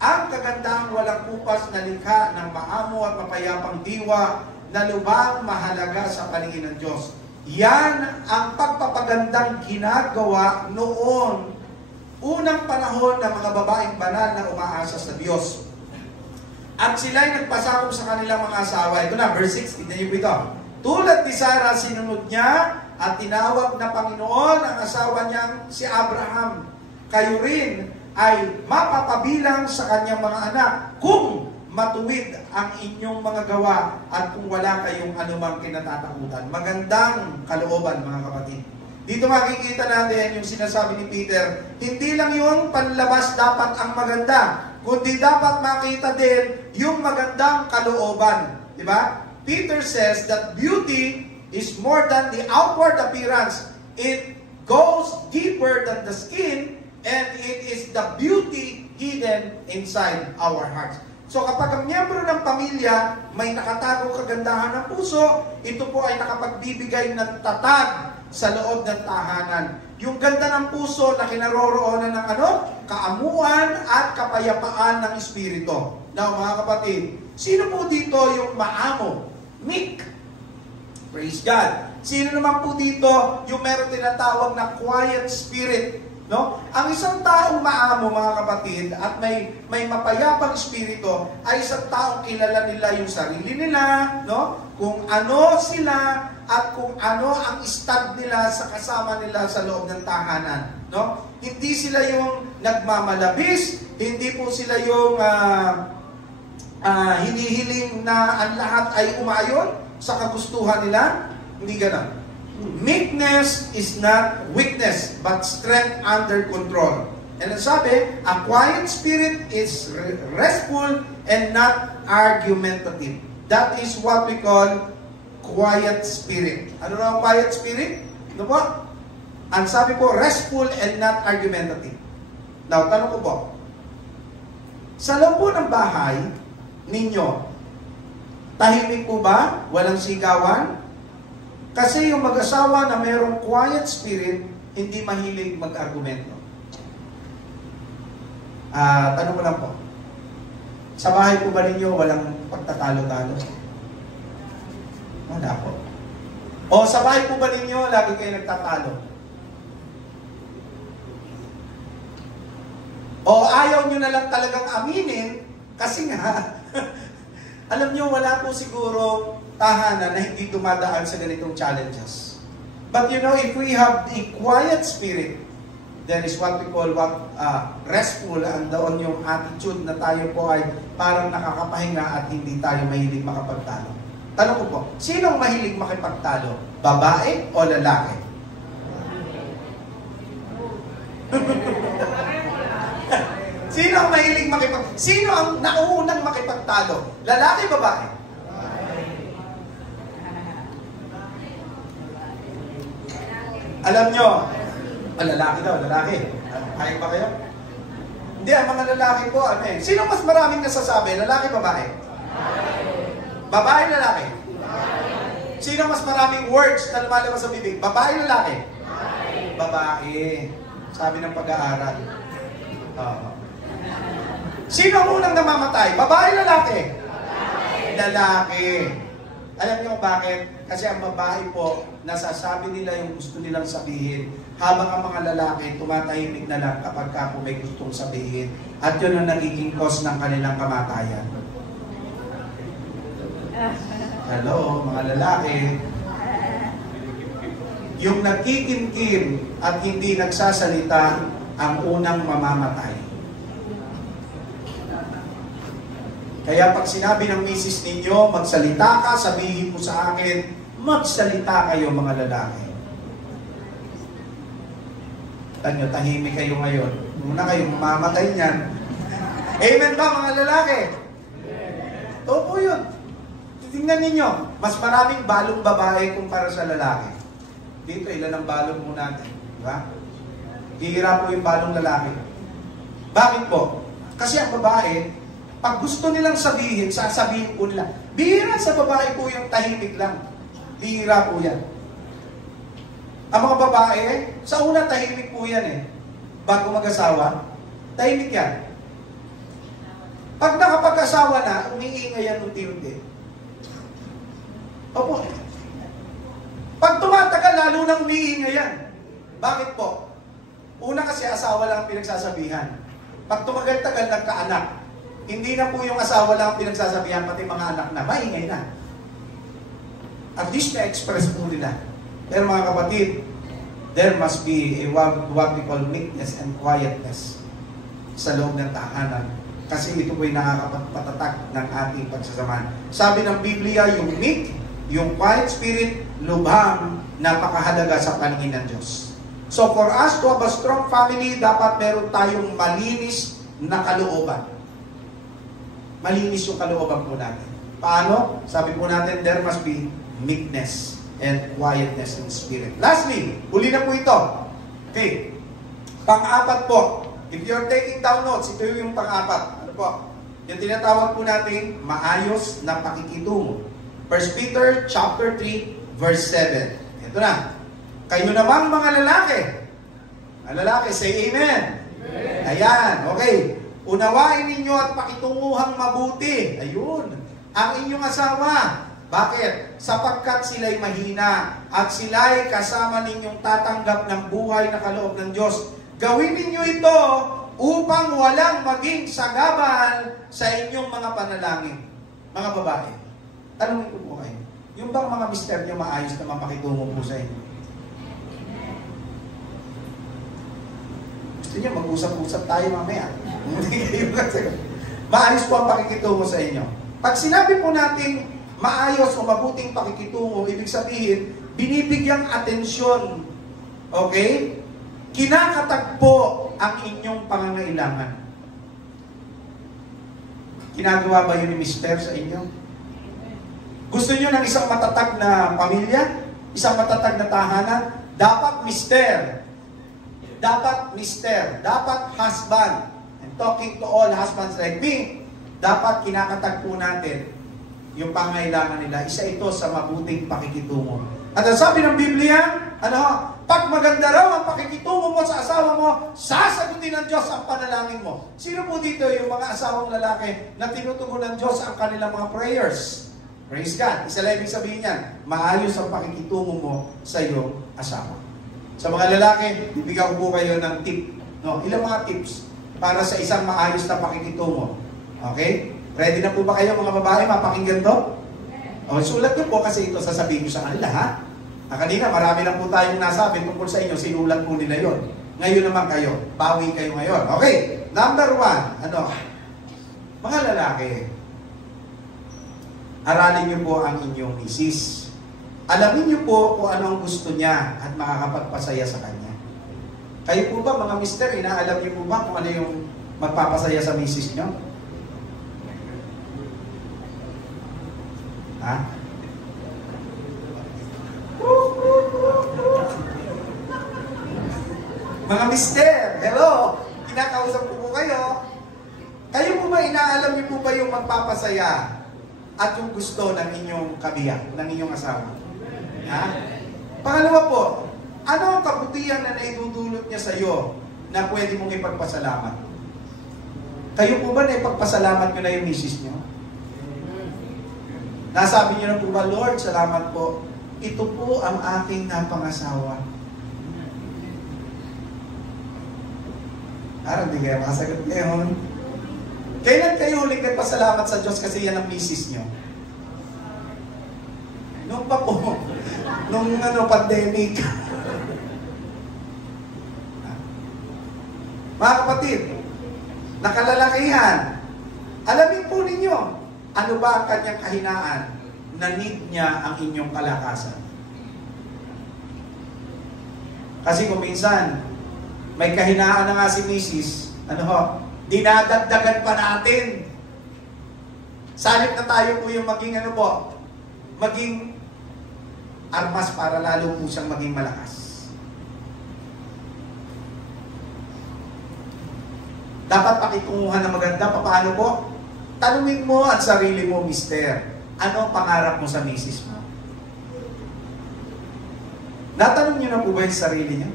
ang kagandahang walang kupas na likha ng maamo at mapayapang diwa na lubang mahalaga sa paningin ng Diyos. Yan ang pagpapagandang ginagawa noon, unang panahon ng mga babaeng banal na umaasa sa Diyos. At sila'y nagpasakop sa kanilang mga asawa. Ito na, verse 6, tignan niyo po ito. Tulad ni Sarah, sinunod niya at tinawag na Panginoon ang asawa niyang si Abraham. Kayo rin ay mapapabilang sa kanyang mga anak kung matuwid ang inyong mga gawa at kung wala kayong anumang kinatatakutan. Magandang kalooban, mga kapatid. Dito makikita natin yung sinasabi ni Peter, hindi lang yung panlabas dapat ang maganda, kundi dapat makita din yung magandang kalooban. Diba? Peter says that beauty is more than the outward appearance. It goes deeper than the skin, and it is the beauty hidden inside our hearts. So kapag ang miyembro ng pamilya may nakatagong kagandahan ng puso, ito po ay nakapagbibigay ng tatag sa loob ng tahanan. Yung ganda ng puso na kinaroroonan ng kaamuan at kapayapaan ng espiritu. Now mga kapatid, sino po dito yung maamo? Meek. Praise God. Sino naman po dito yung meron tinatawag na quiet spirit? No? Ang isang taong maamo, mga kapatid, at may mapayapang espiritu ay isang taong kilala nila yung sarili nila, no? Kung ano sila at kung ano ang stand nila sa kasama nila sa loob ng tahanan, no? Hindi sila yung nagmamalabis, hindi po sila yung hinihiling na ang lahat ay umayon sa kagustuhan nila. Hindi gano'n. Meekness is not weakness, but strength under control. And sabi, a quiet spirit is restful and not argumentative. That is what we call quiet spirit. Ano na ang quiet spirit? Ano po? Ang sabi po, restful and not argumentative. Now, tanong ko po, sa loob po ng bahay ninyo, tahimik po ba? Walang sigawan? Kasi yung mag-asawa na mayroong quiet spirit, hindi mahilig mag-argumento. Tanong ko lang po, sa bahay po ba ninyo walang pagtatalo-talo? Wala po. O sa bahay po ba ninyo lagi kayo nagtatalo? O ayaw nyo na lang talagang aminin Kasi nga, alam nyo, wala po siguro tahanan na hindi dumadaan sa ganitong challenges. But you know, if we have a quiet spirit, there is what we call restful, and doon yung attitude na tayo po ay parang nakakapahinga at hindi tayo mahilig makapagtalo. Tanong ko po, sinong mahilig makipagtalo? Babae o lalaki? Sino ang mahilig Sino ang nauunang makipagtalo? Lalaki, babae? Alam nyo, lalaki daw, lalaki. Kaya ba kayo? Hindi, ang mga lalaki po, sino mas maraming nasasabi? Lalaki, babae? Babae, lalaki? Sino mas maraming words na lumalabas sa bibig? Babae, lalaki? Babae. Sabi ng pag-aaral. Sino ang unang namamatay? Babae, lalaki? Lalaki. Alam niyo bakit? Kasi ang babae po, nasasabi nila yung gusto nilang sabihin, habang ang mga lalaki tumatahimik na lang kapag po may gustong sabihin. At yun ang nagiging cause ng kanilang kamatayan. Hello, mga lalaki. Yung nagkikimkim at hindi nagsasalita ang unang mamamatay. Kaya pag sinabi ng misis ninyo, magsalita ka, sabihin mo sa akin, magsalita kayo mga lalaki. Tanyo, tahimik kayo ngayon. Muna kayo mamamatay niyan. Amen ba mga lalaki? Ito po yun. Tingnan ninyo, mas maraming balong babae kumpara sa lalaki. Dito, ilan ang balong mo natin? Diba? Hihira po yung balong lalaki. Bakit po? Kasi ang babae, pag gusto nilang sabihin, sasabihin po nila. Bihira sa babae po yung tahimik lang. Bihira po yan. Ang mga babae, sa una tahimik po yan eh. Bago mag-asawa, tahimik yan. Pag nakapag-asawa na, umiingay yan unti-unti. Opo. Pag tumatagal, lalo nang umiingay yan. Bakit po? Una kasi asawa lang ang pinagsasabihan. Pag tumagal-tagal, nagkaanak. Hindi na po yung asawa lang ang pinagsasabihan, pati mga anak na, maingay na. At least na-express po nila. Pero mga kapatid, there must be a what we call meekness and quietness sa loob ng tahanan. Kasi ito po yung nakakapagpatatag ng ating pagsasamahan. Sabi ng Biblia, yung meek, yung quiet spirit, lubhang napakahalaga sa paningin ng Diyos. So for us to have a strong family, dapat meron tayong malinis na kalooban. Malinis yung kalooban po natin. Paano? Sabi po natin, there must be meekness and quietness in spirit. Lastly, huli na po ito. Okay. Pang-apat po. If you're taking down notes, ito yung pang-apat. Ano po? Yung tinatawag po natin, maayos na pakikitungo. 1 Peter chapter 3, verse 7. Ito na. Kayo namang mga lalaki. Ang lalaki, say amen. Amen. Ayan, okay. Unawain ninyo at pakitunguhang mabuti. Ayun. Ang inyong asawa. Bakit? Sapagkat sila'y mahina at sila'y kasama ninyong tatanggap ng buhay na kaloob ng Diyos. Gawin ninyo ito upang walang maging sagabal sa inyong mga panalangin. Mga babae, tanongin ko po kayo. Yung bang mga mister nyo maayos na mapakitungo po sa inyo? Gusto nyo, mag-usap-usap tayo mamaya. Maayos po ang pakikitungo sa inyo. Pag sinabi po natin maayos o mabuting pakikitungo, ibig sabihin, binibigyang atensyon. Okay? Kinakatagpo ang inyong pangangailangan. Ginagawa ba yun ni mister sa inyo? Gusto nyo ng isang matatag na pamilya? Isang matatag na tahanan? Dapat mister. Dapat mister. Dapat husband. And talking to all husbands like me, dapat kinakatagpo natin yung pangailangan nila. Isa ito sa mabuting pakikitungo. At ang sabi ng Biblia, pag maganda raw ang pakikitungo mo sa asawa mo, sasagutin ng Diyos ang panalangin mo. Sino po dito yung mga asawang lalaki na tinutugon ng Diyos ang kanilang mga prayers? Praise God. Isa lang ibig sabihin yan, maayos ang pakikitungo mo sa iyong asawa. Sa mga lalaki, bibigyan ko po kayo ng tip. Ilang mga tips para sa isang maayos na pakikitungo. Okay? Ready na po ba kayo mga babae mapakinggan to? O, sulat niyo po kasi ito sasabihin niyo sa kanila, ha? Kanina, marami lang po tayong nasabi tungkol sa inyo, sinulat po nila yon. Ngayon naman kayo, bawi kayo ngayon. Okay, number 1, mga lalaki, aralin niyo po ang inyong misis. Alamin niyo po kung ano ang gusto niya at makakapagpasaya sa kanya. Kayo po ba, mga mister, inaalam niyo po ba kung ano yung magpapasaya sa misis niyo? Ha? Mga mister, hello! Kinakausap ko po kayo. Kayo po ba, inaalam niyo po ba yung magpapasaya at yung gusto ng inyong kabiyak, ng inyong asawa? Ha? Pangalawa po, ano ang kabutihan na naidudulot niya sa iyo na pwede mong ipagpasalamat? Kayo po ba na ipagpasalamat niyo na yung misis niyo? Nasabi niyo na po ba, Lord, salamat po. Ito po ang aking napangasawa. Parang di kaya makasagot ngayon. Kailan kayo huling nagpasalamat sa Diyos kasi yan ang misis niyo? Noong pa po. Nung pandemic. Mga kapatid, nakalalakihan, alamin po ninyo, ano ba ang kanyang kahinaan na need niya ang inyong kalakasan. Kasi kung minsan, may kahinaan na nga si misis, dinadagdagan pa natin. Salit na tayo po yung maging maging armas para lalo po siyang maging malakas. Dapat pakitunguhan na maganda. Paano po? Tanungin mo ang sarili mo, mister. Ano ang pangarap mo sa misis mo? Natanong niyo na po ba yung sarili niyo?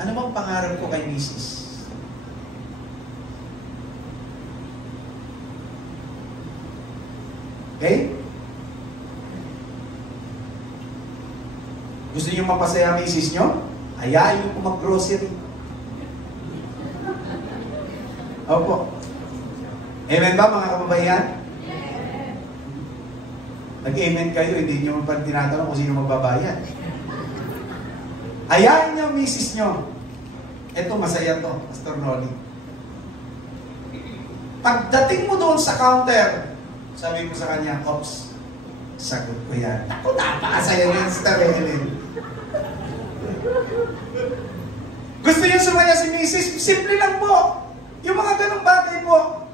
Ano bang pangarap ko kay misis? Okay? Gusto niyo mapasaya ang misis niyo? Ayain niyo po mag-grocery. Opo. Amen ba mga kababayan? Nag-amen kayo, hindi niyo pa tinatanong kung sino magbabayad. Ayain niyo ang misis niyo. Ito, masaya to, Pastor Noli. Pagdating mo doon sa counter, sabi mo sa kanya, Ops, sagot ko yan. Ako, napakasaya niya, Sister Helen. Gusto niyo sumaya si misis? Simple lang po. Yung mga ganong bagay po.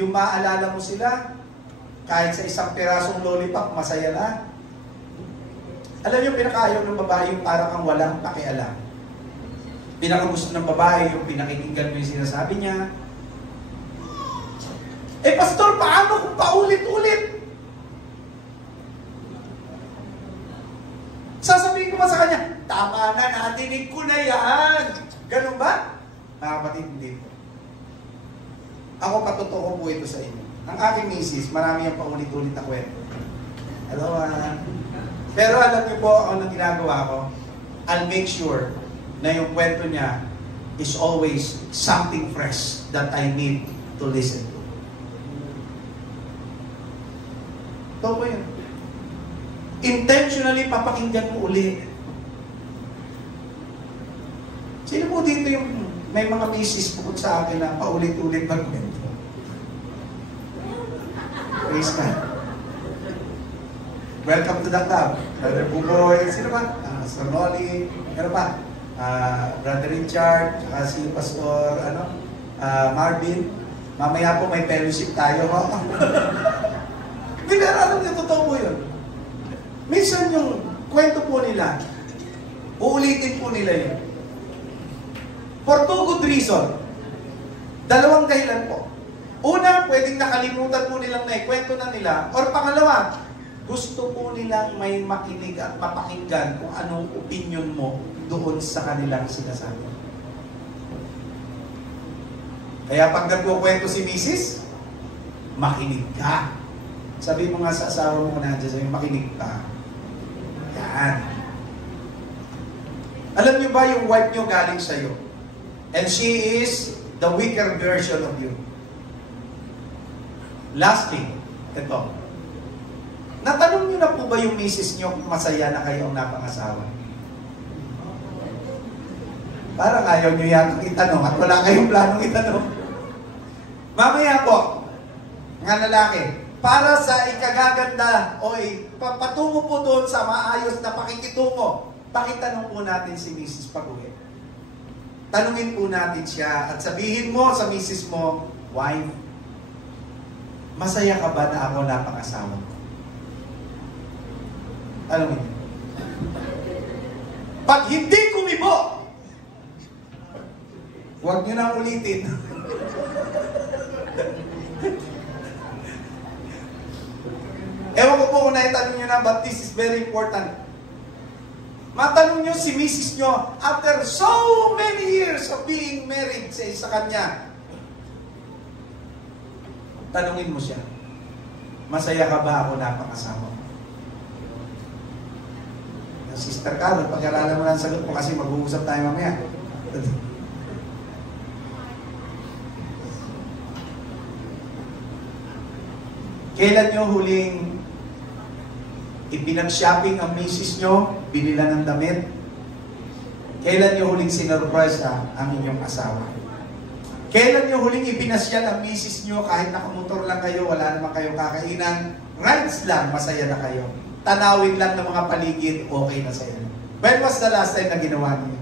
Yung maalala mo sila, kahit sa isang pirasong lollipop, masaya na. Alam niyo, pinakaayaw ng babae yung parang kang walang pakialam. Pinakagusto ng babae yung pinakikinggan mo yung sinasabi niya. Pastor, paano kung paulit-ulit? Sasabihin ko ba sa kanya, tama na, natinig ko na yan. Ganun ba? Mga kapatid, hindi po. Ako patotoo po ito sa inyo. Ang aking misis, marami ang paulit-ulit na kwento. Hello, pero alam niyo po, ang ginagawa ko, I'll make sure na yung kwento niya is always something fresh that I need to listen to. Ito po yun. Intentionally, papakinggan mo uli. Sino po dito yung may mga misis bukod sa akin na paulit-ulit magkwento? Praise God. Welcome to the club. Brother Buboy, sino ba? Pastor Noli, ano pa? Brother Richard, saka si Pastor Marvin. Mamaya po may fellowship tayo. Hindi, pero alam niyo, totoo po yun. Minsan yung kwento po nila, uulitin po nila yun. For two good reason. Dalawang dahilan po. Una, pwedeng nakalimutan po nilang naikwento na nila. Or pangalawa, gusto po nilang may makinig at mapakinggan kung anong opinion mo doon sa kanilang sinasabi. Kaya pag nagkukwento si Mrs., makinig ka. Sabi mo nga sa asawa mo na dyan, sabi, makinig ka. Yan. Alam niyo ba yung wife niyo galing sa'yo? And she is the weaker version of you. Lastly, ito. Natanong niyo na po ba yung misis niyo kung masaya na kayo ang napangasawa? Parang ayaw niyo yatang itanong at wala kayong planong itanong. Mamaya po, nga lalaki, para sa ikagaganda o patungo po doon sa maayos na pakikitungo, pakitanong po natin si Mrs. pag-uwi. Tanungin po natin siya at sabihin mo sa misis mo, wife, masaya ka ba na ako napangasawa ko? Tanungin. Pag hindi kumibo, huwag niyo nang ulitin. Ewan ko po kung naitanong nyo na, but this is very important. Matanong nyo si misis nyo, after so many years of being married sa kanya, tanungin mo siya, masaya ka ba ako napangasawa? Sister Carol, pag-aralan mo lang sagot mo kasi mag-uusap tayo mamaya. Kailan nyo huling ipinag-shopping ang misis nyo, binila ng damit? Kailan nyo huling sinurprise ang inyong asawa? Kailan nyo huling ipinasyal ang misis nyo kahit nakamotor lang kayo, wala naman kayong kakainan, rides lang, masaya na kayo. Tanawin lang ng mga paligid, okay na sa'yo. When was the last time na ginawa niyo?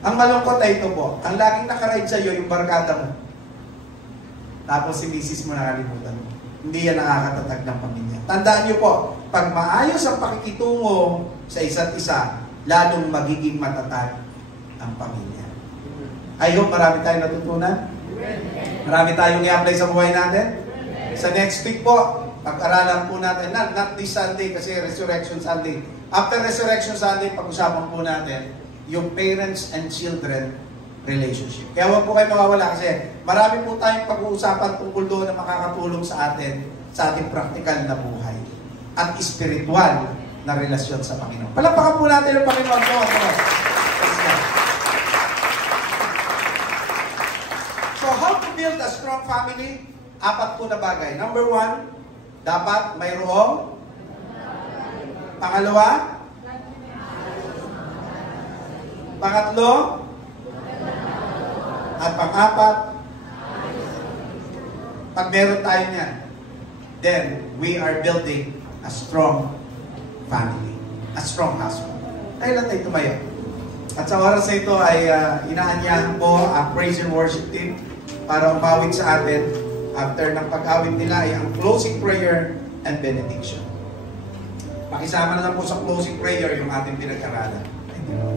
Ang malungkot ay ito po, ang laging nakaride sa'yo yung barkada mo. Tapos si misis mo nakalimutan mo. Hindi yan nakakatatag ng pamilya. Tandaan niyo po, pag maayos ang pakikitungo sa isa't isa, lalong magiging matatag ang pamilya. I hope marami tayong natutunan. Marami tayong i-apply sa buhay natin. Sa next week po, pag-aralan po natin, not this Sunday kasi Resurrection Sunday. After Resurrection Sunday, pag-usapan po natin yung parents and children relationship. Kaya huwag po kayo mawawala kasi marami po tayong pag-uusapan tungkol doon na makakatulong sa atin sa ating practical na buhay at spiritual na relasyon sa Panginoon. Palakpakan po natin ang Panginoon po. So how to build a strong family? 4 po na bagay. Number 1, dapat mayroong. Pangalawa, pangatlo, at pang-4, pag meron tayo niyan, then we are building a strong family, a strong household. Tayo lang tayo tumayo. At sa oras na ito ay inaanyahan ko ang praise and worship team para umawit sa atin. After ng pag-awit nila ay ang closing prayer and benediction. Pakisama na lang po sa closing prayer yung ating pinag-aralan. Thank you.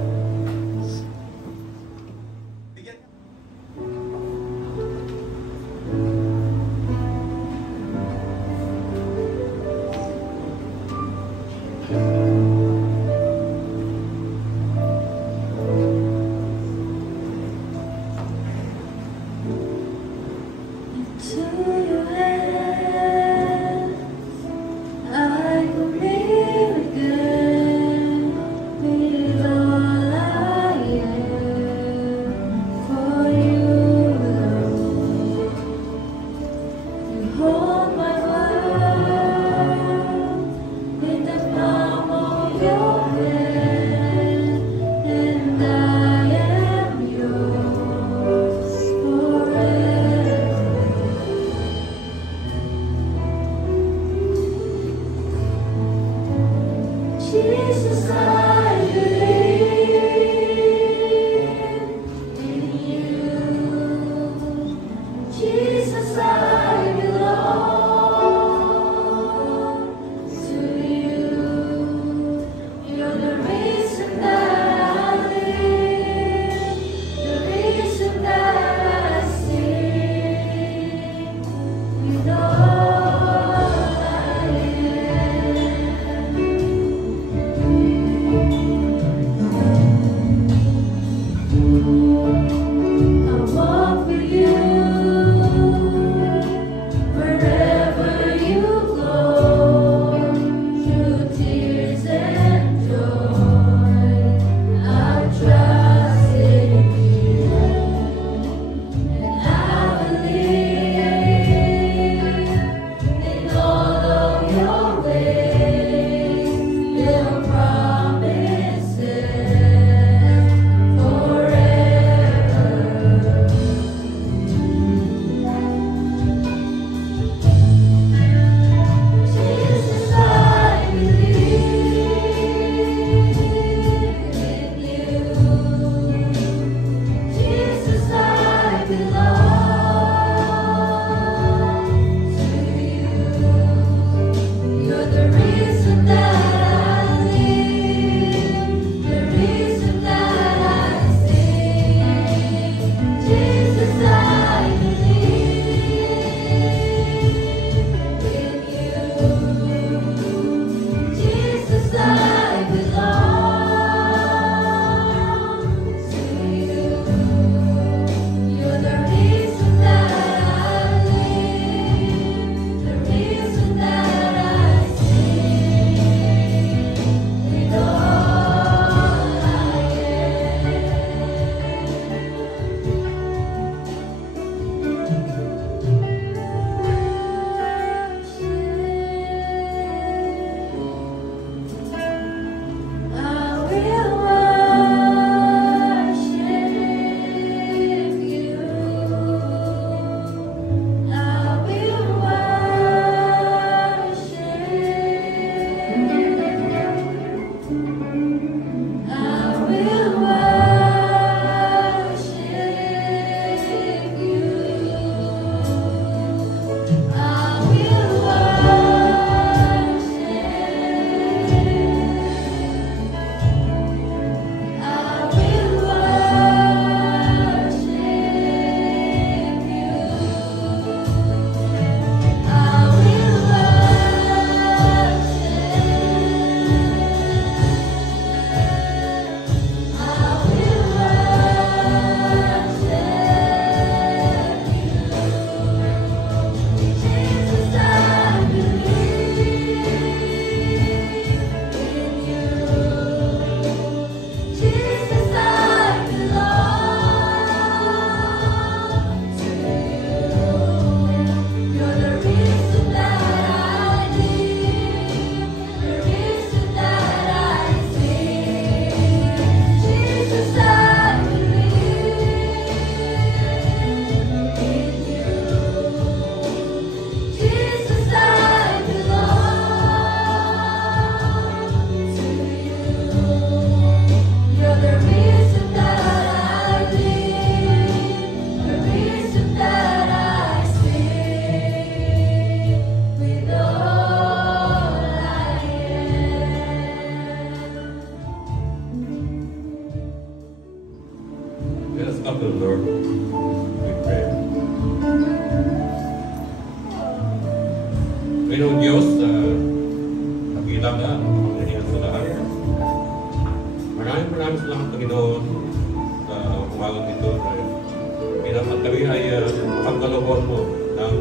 Panginoon mo ng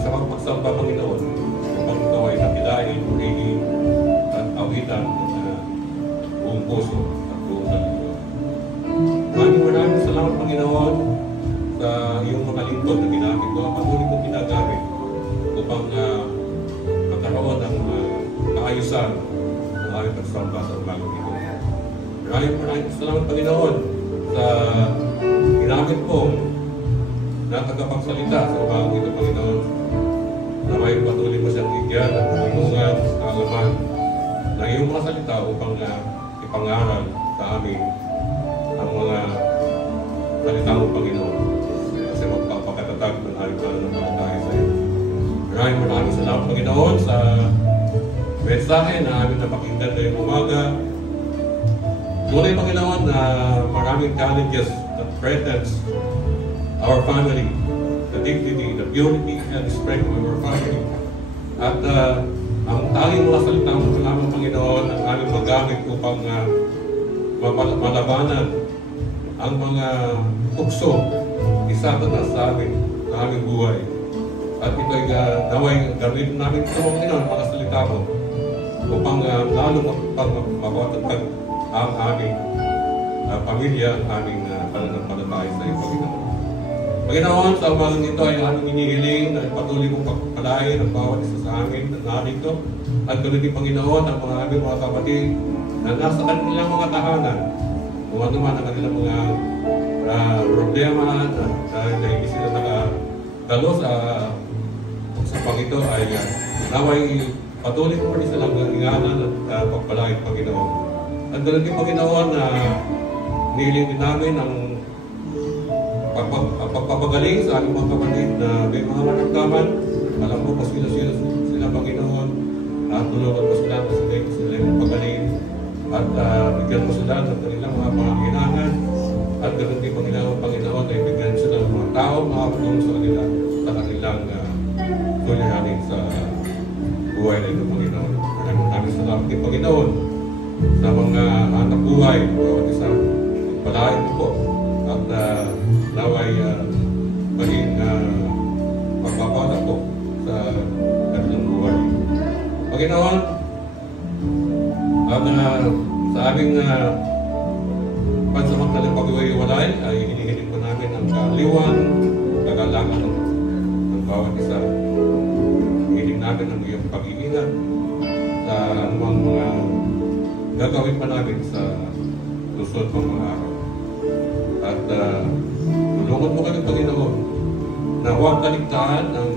sa pagsamba, Panginoon, upang ito ay nakilain, purihin, at awitan ng buong puso at buong dalito. Maraming salamat, Panginoon, sa iyong mga lingkod na ginamit ko. Patuloy kong ginagamit upang magkaroon ng kaayusan ng aming pagsamba sa umagang ito. Maraming salamat, Panginoon, sa ginamit kong na tagapagsalita sa umagang ito, Panginoon, na may patuloy mo siyang bigyan at pagmungan sa kaalaman ng iyong mga salita upang ipangaral sa amin ang mga salita mo, Panginoon, kasi magpapakatatag ng aming pananampalataya sa iyo. Maraming salamat, Panginoon, sa mensahe na aming napakinggan ngayong umaga. Tunay, Panginoon, na maraming challenges that threatens our family, the dignity, the purity, and the strength of our family. At ang tanging mga salita mo sa lamang, Panginoon, ang aming magamit upang malabanan ang mga tukso isatanas sa amin, sa aming buhay. At ito'y naway gamitin namin ito, Panginoon, mga salita mo upang lalo mapatatag ang aming pamilya, ang aming pananampalataya sa iyo, Panginoon. Panginoon, sa umagang ito ay aming inihiling na patuloy mong pagpalain ang bawat isa sa amin na narito. At ganoon din, Panginoon, ang mga aming mga kapatid na nasa kanilang mga tahanan, kung ano man ang kanilang mga problema dahil na hindi sila nakadalo sa pangito ay naway patuloy mo rin silang inganan at pagpalain, Panginoon. At ganoon din, Panginoon, na nihiling din namin ang pagpapagaling sa aming mga kapatid na may mga maramdaman. Alam mo, pas sila, Panginoon, at tulungan mo sila na sila yung pagaling at bigyan mo sila ng kanilang mga pangangailangan. At ganoon din, Panginoon, ay bigyan sila ng mga tao makakatulong sa kanilang suliranin sa buhay na ito, Panginoon. Maraming salamat din, Panginoon, sa mga anak buhay, bawat isa. Palain mo po at naway maging magpapala po sa kanilang buhay. Panginoon, at sa aming pansamantalang pag-iwalay ay hinihiling po namin ang kaliwan, kagalangan ng bawat isa. Hinihiling namin ang iyong pag-iingat sa anumang mga gagawin pa namin sa susunod pang mga araw. At tulungan mo kami, Panginoon, na huwag kaligtaan ng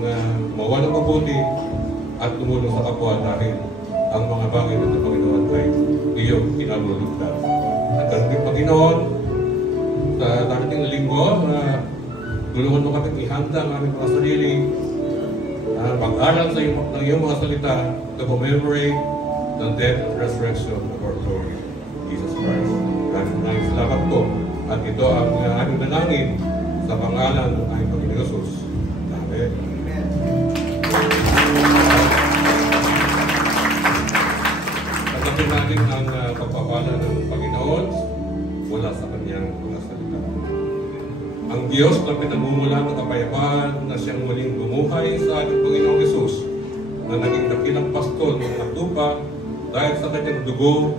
mawalang mabuti at tumulong sa kapwa dahil ang mga bagay na ito, Panginoon, ay iyong kinalulugdan. At ganun, Panginoon, sa darating na linggo, tulungan mo kami ihanda ang aming mga sarili, mag-aral sa iyong mga salita to commemorate the death and resurrection of our Lord Jesus Christ. Maraming salamat po. At ito ang aming nanangin sa pangalan ng aming Panginoon Jesus. Amen. Pagkakit natin ang pagpapala ng Panginoon mula sa kanyang mga salita. Ang Diyos na pinamumula ng kapayapaan na siyang muling bumuhay sa ating Panginoong Jesus na naging dakilang pastol ng lupa dahil sa kanyang dugo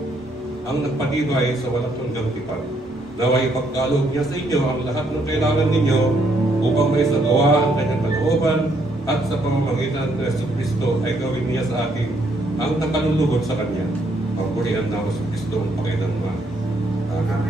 ang nagpatibay sa walang hanggang tipan. Naway ipagkaloob niya sa inyo ang lahat ng kailangan ninyo upang may sagawa ang kanyang kalooban at sa pamamagitan ng Jesucristo ay gawin niya sa atin ang nakalulugod sa kanya. Pagpurihan na ako sa Kristo ang pakilaman. Amen.